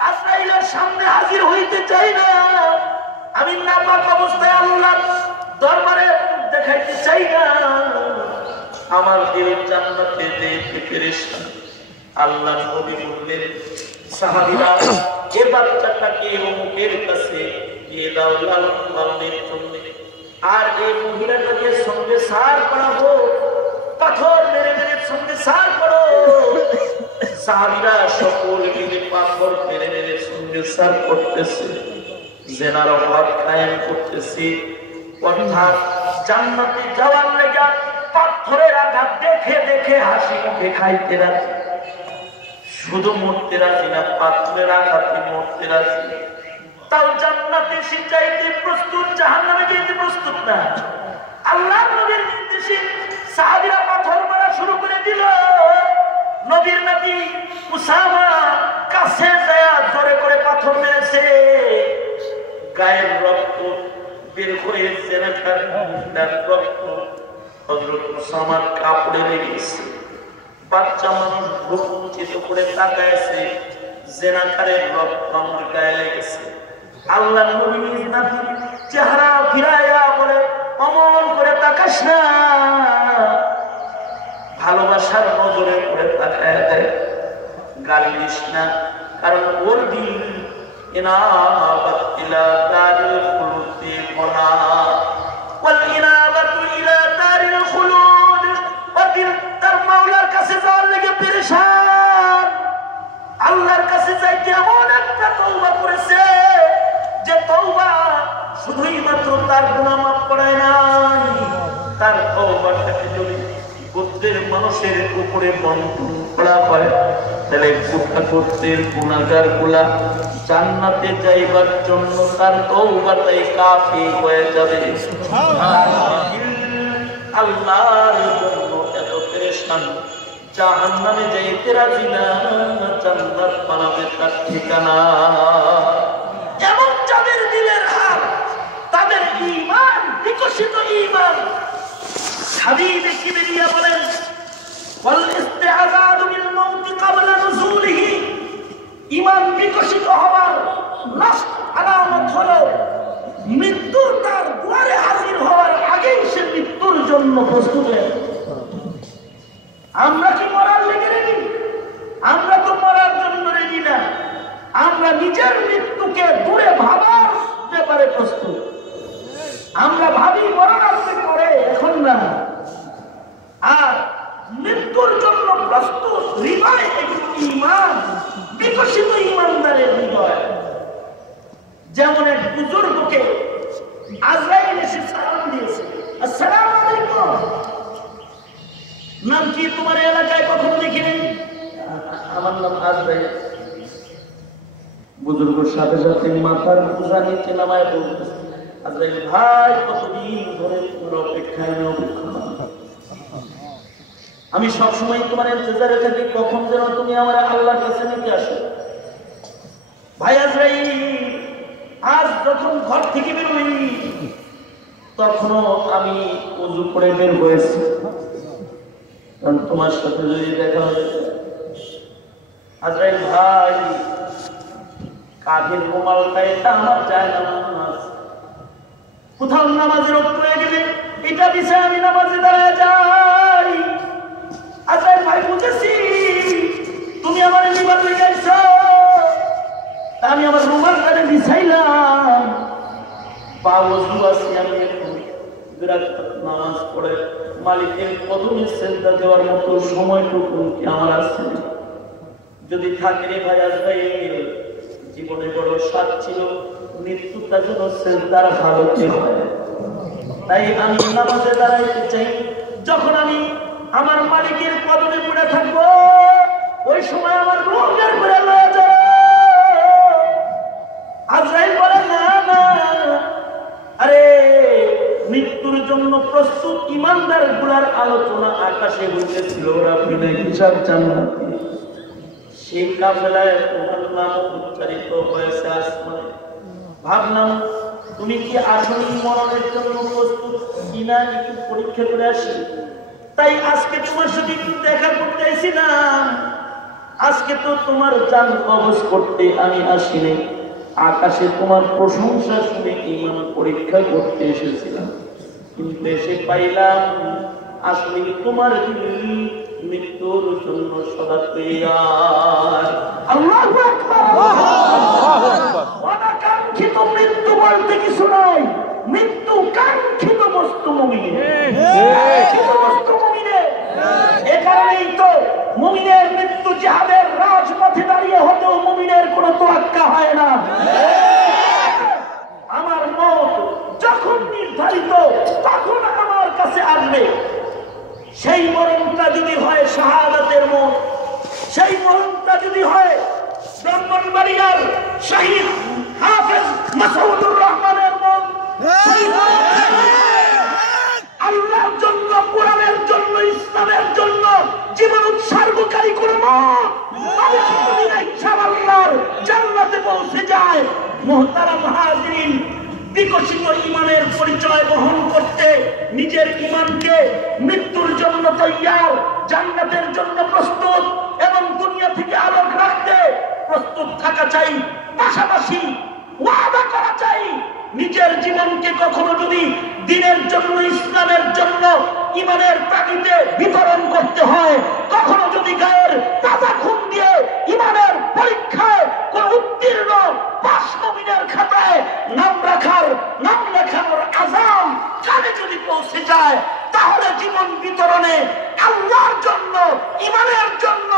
আজরাইলের সামনে হাজির হইতে চাই না, আমি নাপাক অবস্থায় আল্লাহর দরবারে দেখাইতে চাই না, আমার দিল জান্নাতে যেতে পেরেশান। আল্লাহ নবী বললেন সাহাবীরা এই বাচ্চাটাকে অমুকের কাছে দিয়ে দাও লালন পালনের জন্য, আর এই মহিলাটাকে সঙ্গে সার করাবো, পাথর মেরে মেরে সঙ্গে সার করো। সাহাবীরা সকল মিলে পাথর মেরে মেরে সঙ্গে সার করতেছে, জেনার অভাব কায়েম করতেছি, অর্থাৎ জান্নাতে যাওয়ার লেগা পাথরের আঘাত দেখে দেখে হাসি মুখে খাইতে রাজি, শুধু মরতে রাজি না, পাথরের আঘাতে মরতে রাজি, তাও জান্নাতে সে চাইতে প্রস্তুত, জাহান্নামে যেতে প্রস্তুত না। আল্লাহ নবীর নির্দেশে সাহাবীরা পাথর মারা শুরু করে দিল। নবীর নাতি উসামা কাছে যায় ধরে করে পাথর মেরেছে, গায়ের রক্ত বের হয়েছে, রক্ত হযরত উসামার কাপড়ে লেগেছে। বাচ্চা মানুষ বুক উঁচিত করে তাকাইছে, জেনাকারের রক্ত আমার গায়ে লেগেছে। আল্লাহ নবী নিজ নাতির চেহারা ফিরাইয়া বলে অমন করে তাকাস না, ভালোবাসার নজরে করে তাকায় দেয়, গালি দিস না, কারণ ওর দিল ইনাবাত ইলা দারিল খুলুদি কনা ওয়াল ইনাবাতু ইলা দারিল খুলুদ ওদিল তার মাওলার কাছে যাওয়ার লেগে পেরেশান আল্লাহর কাছে যাইতে এমন একটা তওবা করেছে যে তওবা শুধুই মাত্র তার গুনাহ মাফ করায় নাই তার তওবাটাকে যদি গোত্রের মানুষের উপরে বন্টন করা হয় তাহলে গোত্রের গুনাহগার গুলা জান্নাতে যাইবার জন্য তার তওবাটাই কাফি হয়ে যাবে আল্লাহর জন্য এত পেরেশান জাহান্নামে যাইতে রাজি না জান্নাত পানাবে তার ঠিকানা এমন যাদের দিলের হাল তাদের ঈমান বিকশিত ঈমান হাবিবে কিবরিয়া বলেন ওয়াল ইস্তিআযাদু বিল মাউত ক্বাবলা নুজুলিহি ঈমান বিকশিত হওয়ার লাস্ট আলামত হলো মৃত্যু তার দুয়ারে হাজির হওয়ার আগেই সে মৃত্যুর জন্য প্রস্তুত হয়ে আমরা কি মরার লেগে রেডি আমরা তো মরার জন্য রেডি না আমরা নিজের মৃত্যুকে দূরে ভাবার ব্যাপারে প্রস্তুত আমরা ভাবি মরণ আসতে পরে এখন না আর মৃত্যুর জন্য প্রস্তুত হৃদয় একটু ঈমান বিকশিত ঈমানদারের হৃদয় যেমন এক বুজুর্গকে আজরাইল এসে সালাম দিয়েছে আসসালামু আলাইকুম নাম কি তোমার এলাকায় কখনো দেখিনি আমার নাম আজরাইল বুজুর্গের সাথে সাথে মাথার বোঝা নিচে নামায় বলতেছে আজরাইল ভাই কতদিন ধরে তোমার অপেক্ষায় আমি সবসময় তোমার ইন্তজারে থাকি কখন যেন তুমি আমার আল্লাহর কাছে নিতে আসো ভাই আজরাইল আজ যখন ঘর থেকে বেরোই তখনও আমি ওযু করে বের হয়েছি কারণ তোমার সাথে যদি দেখা হয়ে আজরাইল ভাই কাঁধের রুমালটা এটা আমার চায় না কোথাও নামাজের রক্ত হয়ে গেলে এটা বিষয়ে আমি নামাজে দাঁড়ায় যাই আজরাইল ভাই বুঝেছি তুমি আমার নিবার লেগে আইছো আমি আমার রুমালটা বিছাইলাম পা ওযু আছে আমি নামাজ পড়ে মালিকের কদমে সেজদা দেওয়ার মতো সময়টুকু কি আমার আছে যদি থাকে রে ভাই আজরাইল জীবনে বড় স্বাদ ছিল মৃত্যুটা যেন সেজদার হালতে হয় তাই আমি নামাজে দাঁড়াইতে চাই যখন আমি আমার মালিকের কদমে পড়ে থাকবো ওই সময় আমার রূহ বের করে লয়ে যাও আজরাইল বলে না না আরে মৃত্যুর জন্য প্রস্তুত ঈমানদার গুলার আলোচনা আকাশে হইতেছিল ওরা বিনা হিসাব জান্নাতি সেই কাফেলায় তোমার নাম উচ্চারিত হয়েছে আসমানে ভাবলাম তুমি কি আসলে মরণের জন্য প্রস্তুত কিনা একটু পরীক্ষা করে আসি তাই আজকে তোমার সাথে একটু দেখা করতে এসেছিলাম আজকে তো তোমার জান কবজ করতে আমি আসিনি আকাশে তোমার প্রশংসা শুনে ঈমান পরীক্ষা করতে এসেছিলাম কিন্তু এসে পাইলাম আসলে তোমার মৃত্যুর জন্য সদা তৈয়ার আল্লাহু আকবার অনাকাঙ্ক্ষিত মৃত্যু বলতে কিছু নাই মৃত্যু কাঙ্ক্ষিত বস্তু মুমিনের এ কারণেই তো মুমিনের মৃত্যু জিহাদের রাজপথে দাঁড়িয়ে হতেও মুমিনের কোনো তোয়াক্কা হয় না আমার মত যখন নির্ধারিত তখন আমার কাছে আসবে সেই মরণটা যদি হয় শাহাদাতের মত সেই মরণটা যদি হয় ব্রাহ্মণবাড়িয়ার শহীদ হাফেজ মাসউদুর রহমানের মত আল্লাহর জন্য কোরআনের জন্য ইসলামের জন্য জীবন উৎসর্গকারী কোন মানুষ যদি ইনশাআল্লাহ জান্নাতে পৌঁছে যায় মুহতারাম হাজিরিন বিকশিত ঈমানের পরিচয় বহন করতে নিজের ঈমানকে মৃত্যুর জন্য তৈয়ার জান্নাতের জন্য প্রস্তুত এবং দুনিয়া থেকে আলোক রাখতে প্রস্তুত থাকা চাই পাশাপাশি ওয়াদা করা চাই নিজের জীবনকে কখনো যদি দ্বীনের জন্য ইসলামের জন্য ঈমানের তাগিদে বিতরণ করতে হয় কখনো যদি গায়ের তাজা খুন দিয়ে ঈমানের পরীক্ষায় কোন উত্তীর্ণ পাশ পৌঁছে যায়, তাহলে জীবন বিতরণে আল্লাহর জন্য, ইমানের জন্য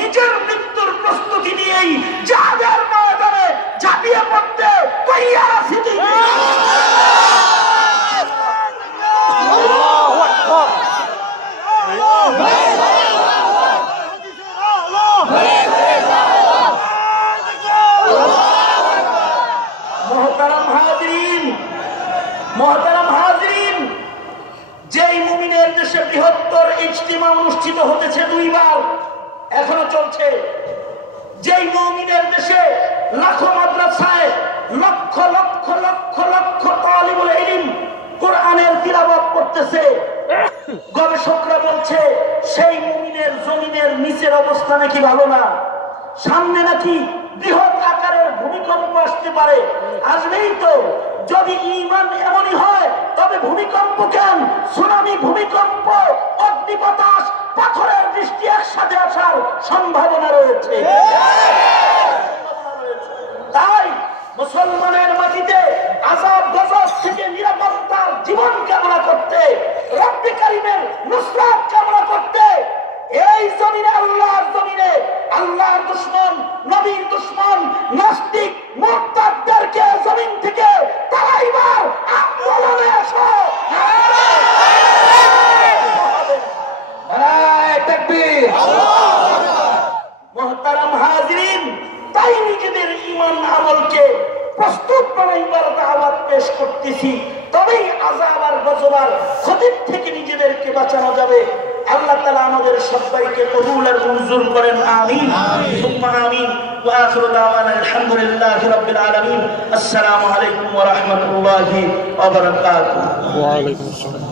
নিজের মৃত্যুর প্রস্তুতি নিয়েই যাদের ময়দানে ঝাঁপিয়ে পড়তে তৈয়ার আছি। মোহতারাম হাজরিন, যেই মুমিনের দেশে বৃহত্তর ইজতিমা অনুষ্ঠিত হতেছে 2 বার, এখনো চলছে, যেই মুমিনের দেশে লাখো মাদ্রাসায় লক্ষ লক্ষ লক্ষ লক্ষ তালিবুল ইলম কোরআনের তিলাওয়াত করতেছে, গবেষকরা বলছে সেই মুমিনের জমিনের নিচের অবস্থা নাকি ভালো না, সামনে নাকি বৃহৎ আকারের ভূমিকম্প আসতে পারে। আসবেই তো, যদি ঈমান এমনই হয় তবে ভূমিকম্প কেন, সুনামি, ভূমিকম্প, অগ্নি বাতাস, পাথরের বৃষ্টি একসাথে আসার সম্ভাবনা রয়েছে। তাই মুসলমানের মাটিতে আযাব গজব থেকে নিরাপত্তার জীবন কামনা করতে, রব্বে কারীমের নুসরাত কামনা করতে এই জমিনে, আল্লাহর জমিনে আল্লাহর দুশমন, নবীর দুশমন, নাস্তিক, মুরতাদদেরকে জমিন থেকে তাড়াইবার আন্দোলনে আসো। নারায়ে তাকবীর। মুহতারাম হাজিরিন, তাই নিজেদের ঈমান আমলকে প্রস্তুত বানাইবার দাওয়াত পেশ করতেছি, তবেই আযাব আর গজব আর ক্ষতির থেকে নিজেদেরকে বাঁচানো যাবে। আল্লাহ তাআলা আমাদের সবাইকে কবুল আর মঞ্জুর করেন, আমিন সুম্মা আমিন। ওয়া আখিরু দাওয়ানা আলহামদুলিল্লাহি রাব্বিল আলামিন। আসসালামু আলাইকুম ওয়া রাহমাতুল্লাহি ওয়া বারাকাতুহু। ওয়া আলাইকুম আসসালাম।